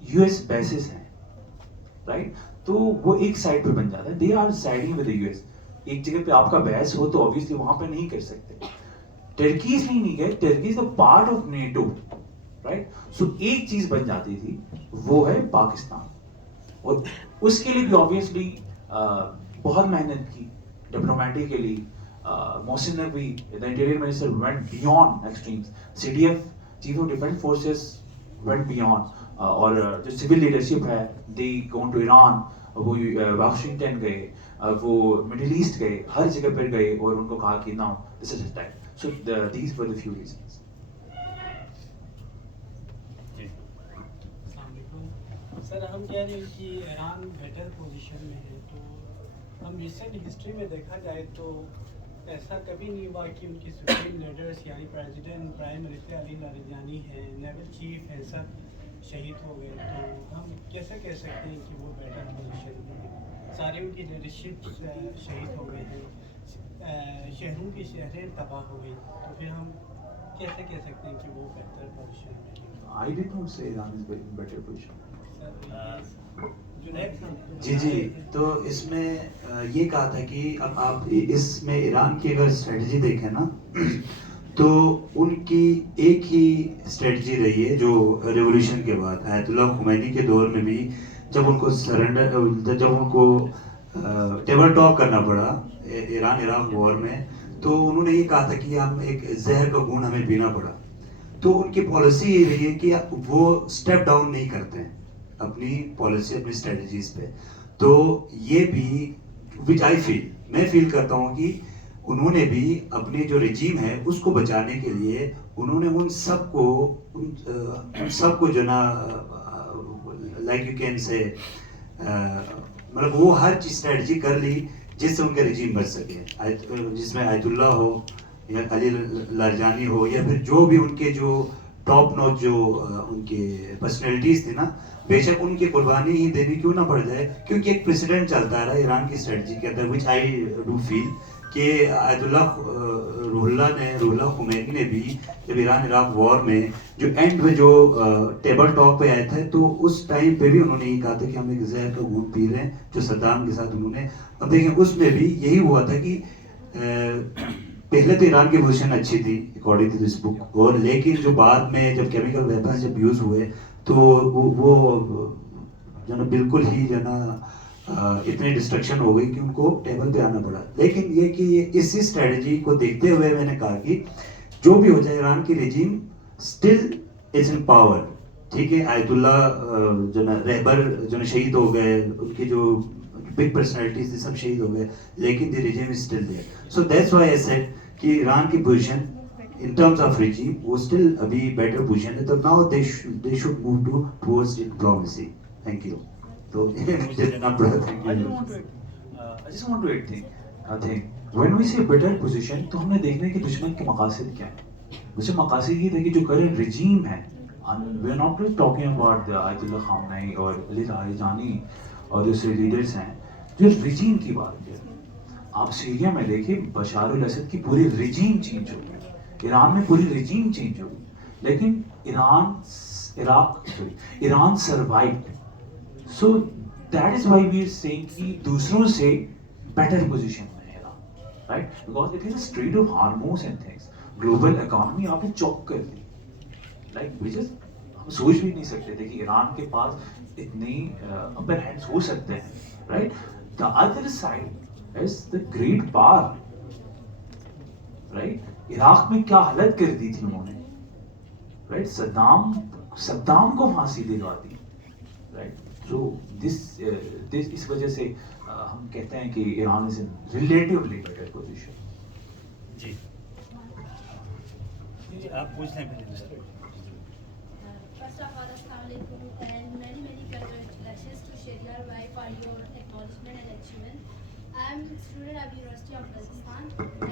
یو ایس بیسز ہیں, رائٹ؟ تو وہ ایک سائڈ پہ بن جاتا ہے, they are siding with U S. ایک جگہ پہ آپ کا بیس ہو تو obviously وہاں پہ نہیں کر سکتے. ٹرکی اس لیے نہیں گئے, Turkey is a part of NATO, right? So ایک چیز بن جاتی تھی وہ ہے پاکستان, اور اس کے لیے بھی obviously بہت محنت کی diplomatically. Mohsin Naqvi the interior minister went beyond extremes, CDF chief of defence forces went beyond, اور جو سول لیڈرشپ ہے they gone to ایران, وہ واشنگٹن گئے, وہ مڈل ایسٹ گئے, ہر جگہ پر گئے اور ان کو کہا کہ now this is the time. So these were the few reasons. سر ہم کہہ رہے ہیں کہ ایران بیٹر پوزیشن میں ہے, تو ہم ریسنٹ ہسٹری میں دیکھا جائے تو ایسا کبھی نہیں ہوا کہ ان کی سپریم لیڈرس یعنی پریزیڈنٹ پرائم منسٹر علی لاریجانی ہیں, نیول چیف ہیں, سب شہید ہو گئے. تو ہم کیسے کہہ سکتے ہیں کہ وہ بیٹر پوزیشن میں ہیں؟ سارے ان کی لیڈرشپ شہید ہو گئے ہیں, شہروں کی شہریں تباہ ہو گئی, تو پھر ہم کیسے کہہ سکتے ہیں کہ وہ بہتر پوزیشن میں ہیں؟ I did not say Iran is in better position. جی تو اس میں یہ کہا تھا کہ اب آپ اس میں ایران کی اگر اسٹریٹجی دیکھیں نا تو ان کی ایک ہی اسٹریٹجی رہی ہے جو ریولیوشن کے بعد آیت اللہ خمینی کے دور میں بھی جب ان کو سرنڈر جب ان کو ٹیبل ٹاک کرنا پڑا ایران عراق وار میں تو انہوں نے یہ کہا تھا کہ ہم ایک زہر کا گھونٹ ہمیں پینا پڑا. تو ان کی پالیسی یہ رہی ہے کہ وہ اسٹیپ ڈاؤن نہیں کرتے ہیں اپنی پالیسی اپنی اسٹریٹجیز پہ. تو یہ بھی وچ آئی فیل میں فیل کرتا ہوں کہ انہوں نے بھی اپنی جو رجیم ہے اس کو بچانے کے لیے انہوں نے ان سب کو جو نا لائک یو کین سے مطلب وہ ہر چیز اسٹریٹجی کر لی جس سے ان کا رجیم بچ سکے, جس میں آیت اللہ ہو یا علی لارجانی ہو یا پھر جو بھی ان کے جو ٹاپ نوٹ جو ان کے پرسنالٹیز تھی نا, بے شک ان کی قربانی ہی دینی کیوں نہ پڑ جائے, کیونکہ ایک پریسیڈنٹ چلتا رہا ایران کی اسٹریٹجی کے اندر وچ آئی ڈو فیل کہ آیت روح اللہ خمینی نے بھی جب ایران عراق وار میں جو اینڈ میں جو ٹیبل ٹاک پہ آئے تھے تو اس ٹائم پہ بھی انہوں نے یہ کہا تھا کہ ہم ایک زہر کا گھونٹ پی رہے ہیں جو صدام کے ساتھ انہوں نے. اب دیکھیں اس میں بھی یہی ہوا تھا کہ پہلے تو ایران کی پوزیشن اچھی تھی اکارڈنگ ٹو دس بک, اور لیکن جو بعد میں جب کیمیکل ویپنس جب یوز ہوئے تو وہ جو نا بالکل ہی جو نا اتنی ڈسٹرکشن ہو گئی کہ ان کو ٹیبل پہ آنا پڑا. لیکن یہ کہ یہ اسی اسٹریٹجی کو دیکھتے ہوئے میں نے کہا کہ جو بھی ہو جائے ایران کی رجیم اسٹل از ان پاور. ٹھیک ہے, آیت اللہ جو نا رہبر جو نا شہید ہو گئے, ان کی جو بگ پرسنالٹیز تھی سب شہید ہو گئے, لیکن the regime is still there. So that's why I said کہ ایران کی position in terms of regime وہ اسٹل ابھی بیٹر پوزیشن ہے. تو now they should move towards diplomacy. Thank you. تو I just want to add a thing. When we say better position, تو ہم نے دیکھنا ہے کہ دشمن کے مقاصد کیا ہیں. ویسے مقاصد یہ تھے کہ جو کرنٹ رجیم ہے, we are not just talking about آیت اللہ خامنئی اور علی لارجانی اور دوسرے لیڈرز ہیں, جو رجیم کی بات ہے. آپ سیریا میں دیکھیں بشار الاسد کی پوری رجیم چینج ہو گئی, ایران میں پوری رجیم چینج ہو گئی, لیکن Iran سروائیوڈ. So that is why we are saying کہ دوسروں سے better position میں ہے Iran, right? Because it is a strait of hormones and things. Global economy آپ نے چوک کر دی, like which is ہم سوچ بھی نہیں سکتے تھے کہ ایران کے پاس اتنی upper hands ہو سکتے ہیں, right? The other side is the great power, right? Iraq میں کیا حالت کر دی تھی انہوں نے, right? صدام کو پھانسی دلوا دی, right? So this اس وجہ سے ہم کہتے ہیں کہ Iran is in relatively better position. جی آپ پوچھ لیں پہلے. First of all, Assalamu alaikum and many congratulations to Sharia Bhai for your acknowledgement and achievement. I am a student of University of Pakistan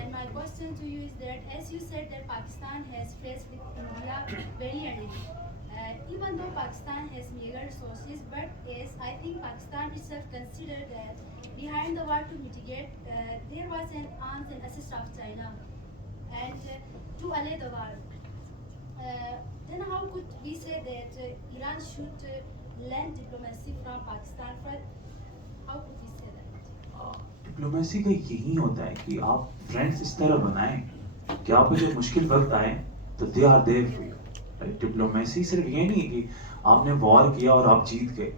and my question to you is that as you said that Pakistan has faced with India very early. Even though Pakistan has meager resources, but as I think Pakistan itself considered that behind the war to mitigate, there was an arms and assist of China and to allay the war. Then how could we say that Iran should learn diplomacy from Pakistan? How could we say that? Diplomacy کا یہی ہوتا ہے کہ آپ friends اس طرح بنائیں کہ آپ کو جب مشکل وقت آئے تو they are there for you. Diplomacy صرف یہ نہیں کہ آپ نے وار کیا اور آپ جیت گئے.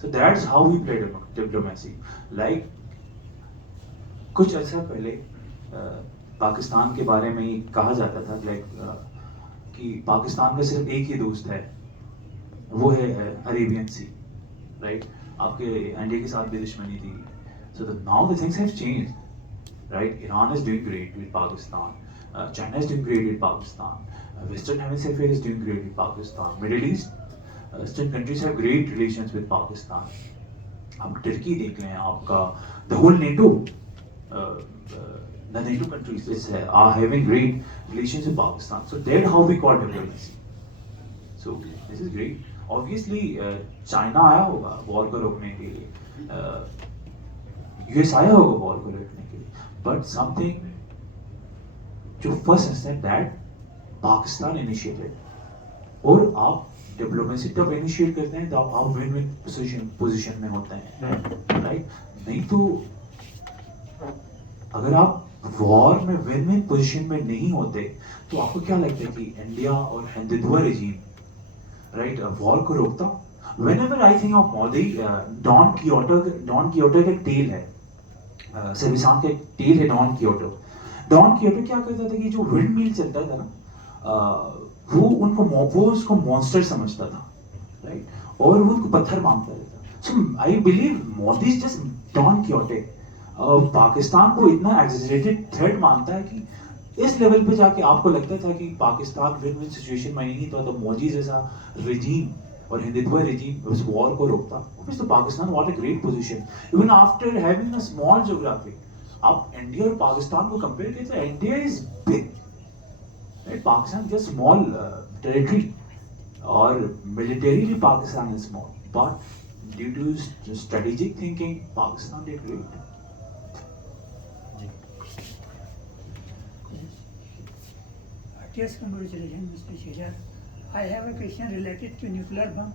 So that's how we play diplomacy. Like کچھ عرصہ پہلے پاکستان کے بارے میں یہ کہا جاتا تھا لائک کہ پاکستان کا صرف ایک ہی دوست ہے, وہ ہے عربین سی, رائٹ؟ آپ کے انڈیا کے ساتھ بھی دشمنی تھی. So now the things have changed, right? Iran is doing great with Pakistan. China is doing great with Pakistan. Western Hemisphere is doing great with Pakistan. Middle East, Western countries have great relations with Pakistan. آپ Turkey دیکھ لیں, آپ کا the whole NATO, the NATO countries are having great relations with Pakistan. So that's how we call diplomacy. So this is great. Obviously, China آیا ہوگا وار کو روکنے کے لیے, US آیا ہوگا وار کو روکنے کے لیے, but something جو first instant that Pakistan initiated. اور آپ ڈپلومیسی تب انیشیٹ کرتے ہیں تو آپ ون ون پوزیشن میں ہوتے ہیں, رائٹ؟ نہیں تو اگر آپ وار میں ون ون پوزیشن میں نہیں ہوتے تو آپ کو کیا لگتا ہے کہ انڈیا اور ہندوتوا رجیم رائٹ وار کو روکتا؟ whenever I think of Modi, Don Quixote کا ایک ٹیل ہے, سروسان کا ایک ٹیل ہے ڈان کیوٹو. ڈان کیوٹو کیا کرتا تھا کہ جو ونڈ میل چلتا تھا نا, وہ اس کو مونسٹر سمجھتا تھا, رائٹ, اور وہ ان کو پتھر مانگتا رہتا. So I believe Modi is just Don Quixote. Pakistan کو اتنا ایگزیجریٹڈ تھریٹ مانتا ہے کہ اس لیول پہ جا کے آپ کو لگتا تھا کہ پاکستان ون ون سچویشن میں نہیں تو مودی جیسا رجیم اور ہندوتوا رجیم اس وار کو روکتا. تو Pakistan what a great position even after having a small geography. آپ انڈیا اور پاکستان کو کمپیئر کریں تو India is big, right, Pakistan just small territory, اور militarily Pakistan is small, but due to strategic thinking Pakistan did great. Yes, congratulations, Mr. Shehjar. I have a question related to nuclear bomb.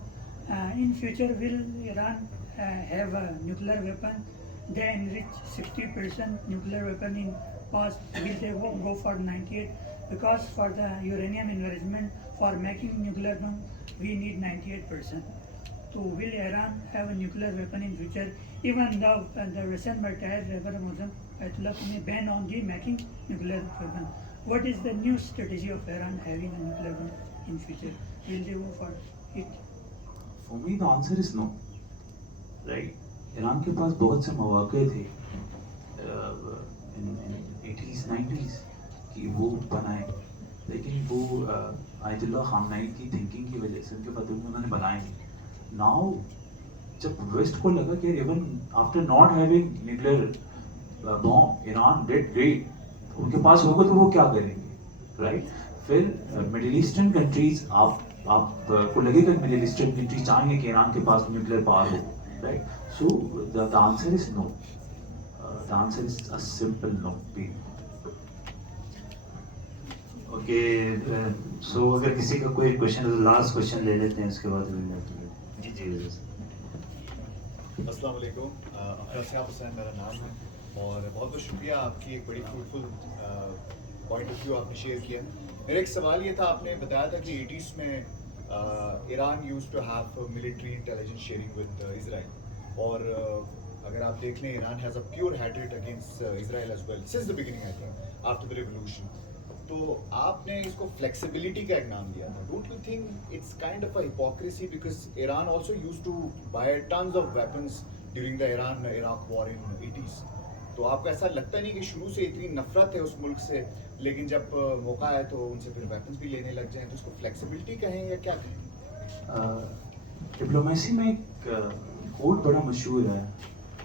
In future, will Iran have a nuclear weapon? They enrich 60% nuclear weapon in past. Will they go for 98? Because for the uranium enrichment for making nuclear bomb, we need 98%. So will Iran have a nuclear weapon in future? Even though the recent retired Revolution Ayatollah ban on the making nuclear weapon. What is the new strategy of Iran having a nuclear bomb in future? Will they go for it? For me, the answer is no. Right? Iran کے پاس بہت سے مواقع تھے eighties 90s کہ وہ بنائے, لیکن وہ آیت اللہ خامنائی کی تھنکنگ کی وجہ سے ان کے پتہ انہوں نے بنائے نہیں. ناؤ جب ویسٹ کو لگا کہ even after not having nuclear bomb Iran did great, ان کے پاس ہوگا تو وہ کیا کریں گے, رائٹ. پھر مڈل ایسٹرن کنٹریز, آپ کو لگے گا مڈل ایسٹرن کنٹریز چاہیں گے کہ ایران کے پاس نیوکلیئر پاور ہو, right. So the answer is no. The answer is a simple no. Okay, so اگر کسی کا کوئی کوشچن ہے تو لاسٹ کوشچن لے لیتے ہیں, اس کے بعد جی جی. السلام علیکم, افراد حسین میرا نام ہے, اور بہت بہت شکریہ, آپ کی ایک بڑی فروٹفل پوائنٹ آف ویو آپ نے شیئر کیا. میرا ایک سوال یہ تھا, آپ نے بتایا تھا کہ 80s میں Iran used to have military intelligence sharing with Israel, اور اگر آپ دیکھ لیں Iran has a pure hatred against Israel as well since the beginning I think after the revolution. تو آپ نے اس کو فلیکسیبلٹی کا ایک نام دیا تھا. Don't you think it's kind of a hypocrisy, because Iran also use to buy tons of weapons during the Iran Iraq war in 80s. تو آپ کو ایسا لگتا نہیں کہ شروع سے اتنی نفرت ہے اس ملک سے, لیکن جب موقع آئے تو ان سے پھر ویپنس بھی لینے لگ جائیں, تو اس کو فلیکسیبلٹی کہیں یا کیا کہیں؟ ڈپلومیسی میں ایک کوٹ بڑا مشہور ہے,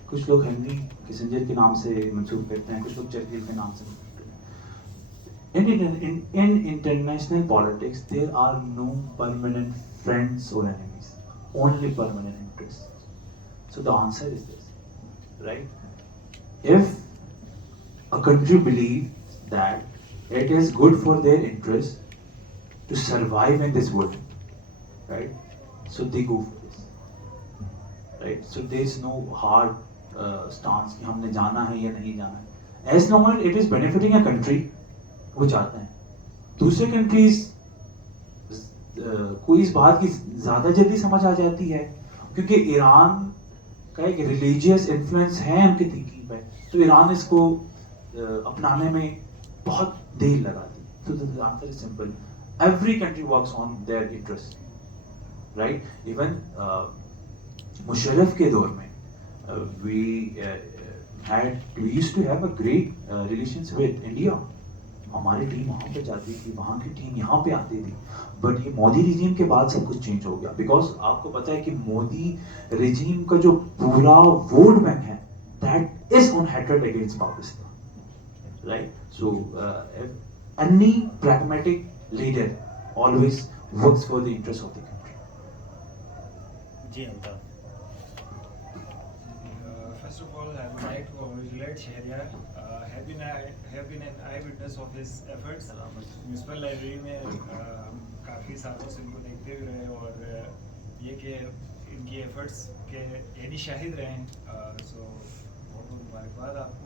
کچھ لوگ ہنری کسنجر کے نام سے منسوب کرتے ہیں, کچھ لوگ چرچل کے نام سے منسوب کرتے ہیں. In international politics, there are no permanent friends or enemies, only permanent interests. So the answer is this, right? If a country believes that it is good for their interest to survive in this world, right? So they go for this, right? So there is no hard stance کہ ہم نے جانا ہے یا نہیں جانا ہے. As long as it is benefiting a country, وہ چاہتے ہیں. دوسرے کنٹریز کو اس بات کی زیادہ جلدی سمجھ آ جاتی ہے, کیونکہ ایران کا ایک ریلیجیس انفلوئنس ہے ان کی تھنکنگ پہ, تو ایران اس کو اپنانے میں بہت دیر لگاتی ہے. تو the answer is simple. Every country works on their interest, right? Even Musharraf کے دور میں we used to have a great relations with India. ہماری ٹیم وہاں پہ جاتی تھی, وہاں کی ٹیم یہاں پہ آتی تھی. بٹ یہ مودی رجیم کے بعد سب کچھ چینج ہو گیا, بیکاز آپ کو پتا ہے کہ مودی رجیم کا جو پورا ووٹ بینک ہے that is on hatred against Pakistan, right. So any pragmatic leader always works for the interest of the country. جی Altaf. First of all, I would like to congratulate Shehryar. Have been an eyewitness of his efforts. Municipal Library میں ہم کافی سالوں سے ان کو دیکھتے بھی رہے, اور یہ کہ ان کی ایفرٹس کے یعنی شاہد رہے ہیں. سو بہت بہت مبارکباد آپ کو.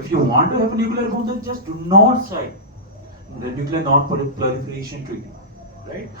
If you want to have a nuclear bomb, then just do not sign the nuclear non-proliferation treaty, right?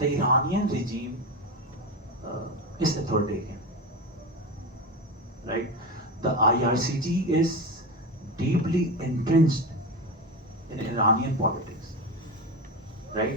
the Iranian regime is authoritarian, right? The IRCG is deeply entrenched in Iranian politics, right?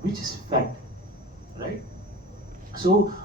which is fact, right? So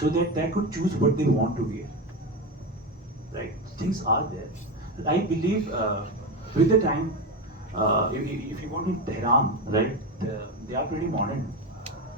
so that they could choose what they want to wear, right? Things are there. I believe with the time if you go to Tehran, right, they are pretty modern,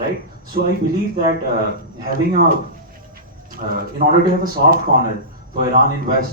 right? So I believe that having in order to have a soft corner for Iran in West,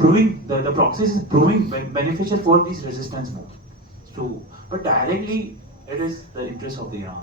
proving the process is proving beneficial for these resistance movements. So, but directly it is the interest of the Iran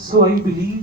So I believe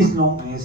as long as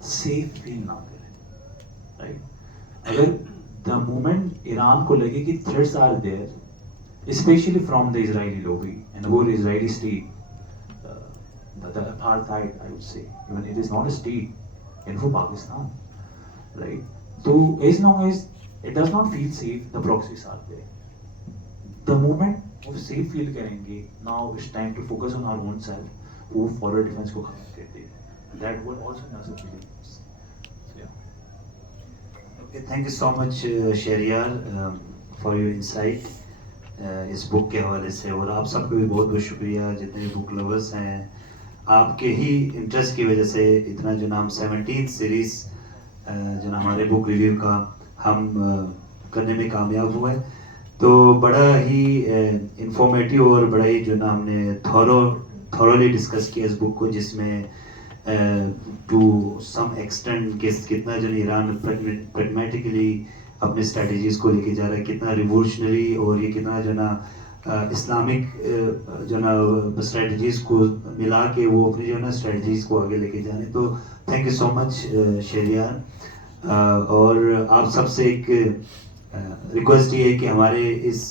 safe fail نہ کریں, right. اگر the moment Iran کو لگے کہ threats are there, especially from the Israeli lobby and the whole Israeli state, the apartheid, I would say, even it is not a state in Pakistan, right? So as long as it does not feel safe, the proxies are there. The moment وہ safe feel کریں گے, now it's time to focus on our own self, وہ forward defense کو ختم کر دے. That would also necessarily. So yeah. Okay, thank you so much Shahryar for your insight اس بک کے حوالے سے, اور آپ سب کو بھی بہت بہت شکریہ جتنے بھی بک لورس ہیں. آپ کے ہی انٹرسٹ کی وجہ سے اتنا جو نام 17 سیریز جو نا ہمارے بک ریویو کا ہم کرنے میں کامیاب ہوئے. تو بڑا ہی انفارمیٹیو اور بڑا ہی جو نا ہم نے تھورولی ڈسکس کیا اس بک کو, جس میں ٹو سم ایکسٹینٹ کتنا جو ایران پریگمیٹکلی اپنے اسٹریٹجیز کو لے کے جا رہا ہے, کتنا ریولیوشنری, اور یہ کتنا جو نا اسلامک جو نا اسٹریٹجیز کو ملا کے وہ اپنی جو ہے نا اسٹریٹجیز کو آگے لے کے جانے. تو تھینک یو سو مچ شہریار. اور آپ سب سے ایک ریکویسٹ یہ ہے کہ ہمارے اس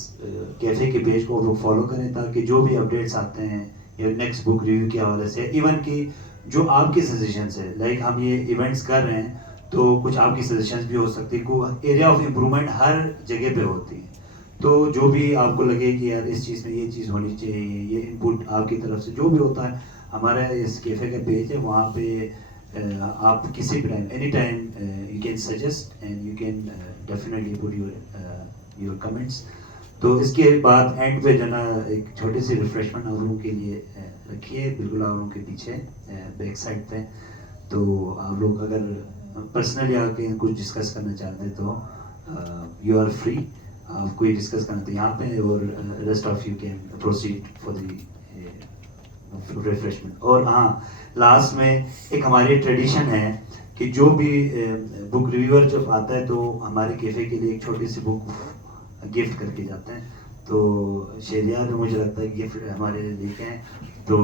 کیفے کے پیج کو آپ لوگ فالو کریں, تاکہ جو بھی اپڈیٹس آتے ہیں یا نیکسٹ بک ریویو کے حوالے سے, ایون کہ جو آپ کی سجیشنس ہے, لائک ہم یہ ایونٹس کر رہے ہیں تو کچھ آپ کی سجیشنس بھی ہو سکتی, کو ایریا آف امپرومنٹ ہر جگہ پہ ہوتی ہے. تو جو بھی آپ کو لگے کہ یار اس چیز میں یہ چیز ہونی چاہیے, یہ انپٹ آپ کی طرف سے جو بھی ہوتا ہے, ہمارا اس کیفے کا پیج ہے, وہاں پہ آپ کسی بھی time any time you can suggest and you can definitely put your comments. تو اس کے بعد اینڈ پہ جو نا ایک چھوٹی سی ریفریشمنٹ آپ لوگوں کے لیے رکھیے, بالکل آپ لوگوں کے پیچھے بیک سائڈ پہ. تو آپ لوگ اگر پرسنلی آ کے کچھ ڈسکس کرنا چاہتے تو یو آر فری, آپ کوئی ڈسکس کرنا تو یہاں پہ, اور rest of you can proceed for the refreshment. اور ہاں, لاسٹ میں ایک ہماری ٹریڈیشن ہے کہ جو بھی بک ریویور جب آتا ہے تو ہمارے کیفے کے لیے ایک چھوٹی سی بک گفٹ کر کے جاتے ہیں. تو شہریار میں مجھے لگتا ہے گفٹ ہمارے لیے لے کے ہیں, تو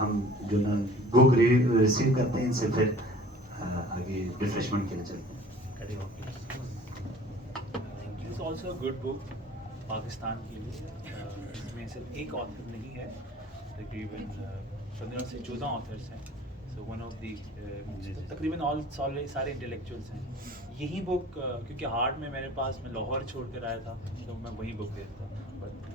ہم جو نا بک ریسیو کرتے ہیں ان سے, پھر آگے ریفریشمنٹ کے لیے چلتے ہیں. It's also a good book Pakistan کے لیے. اس میں صرف ایک آتھر نہیں ہے, تقریباً 15 سے 14 آتھرس ہیں. سو ون آف دی تقریباً سارے انٹلیکچوئلس ہیں. یہی بک کیونکہ ہارڈ میں میرے پاس, میں لاہور چھوڑ کر آیا تھا تو میں وہی بک دیتا, بٹ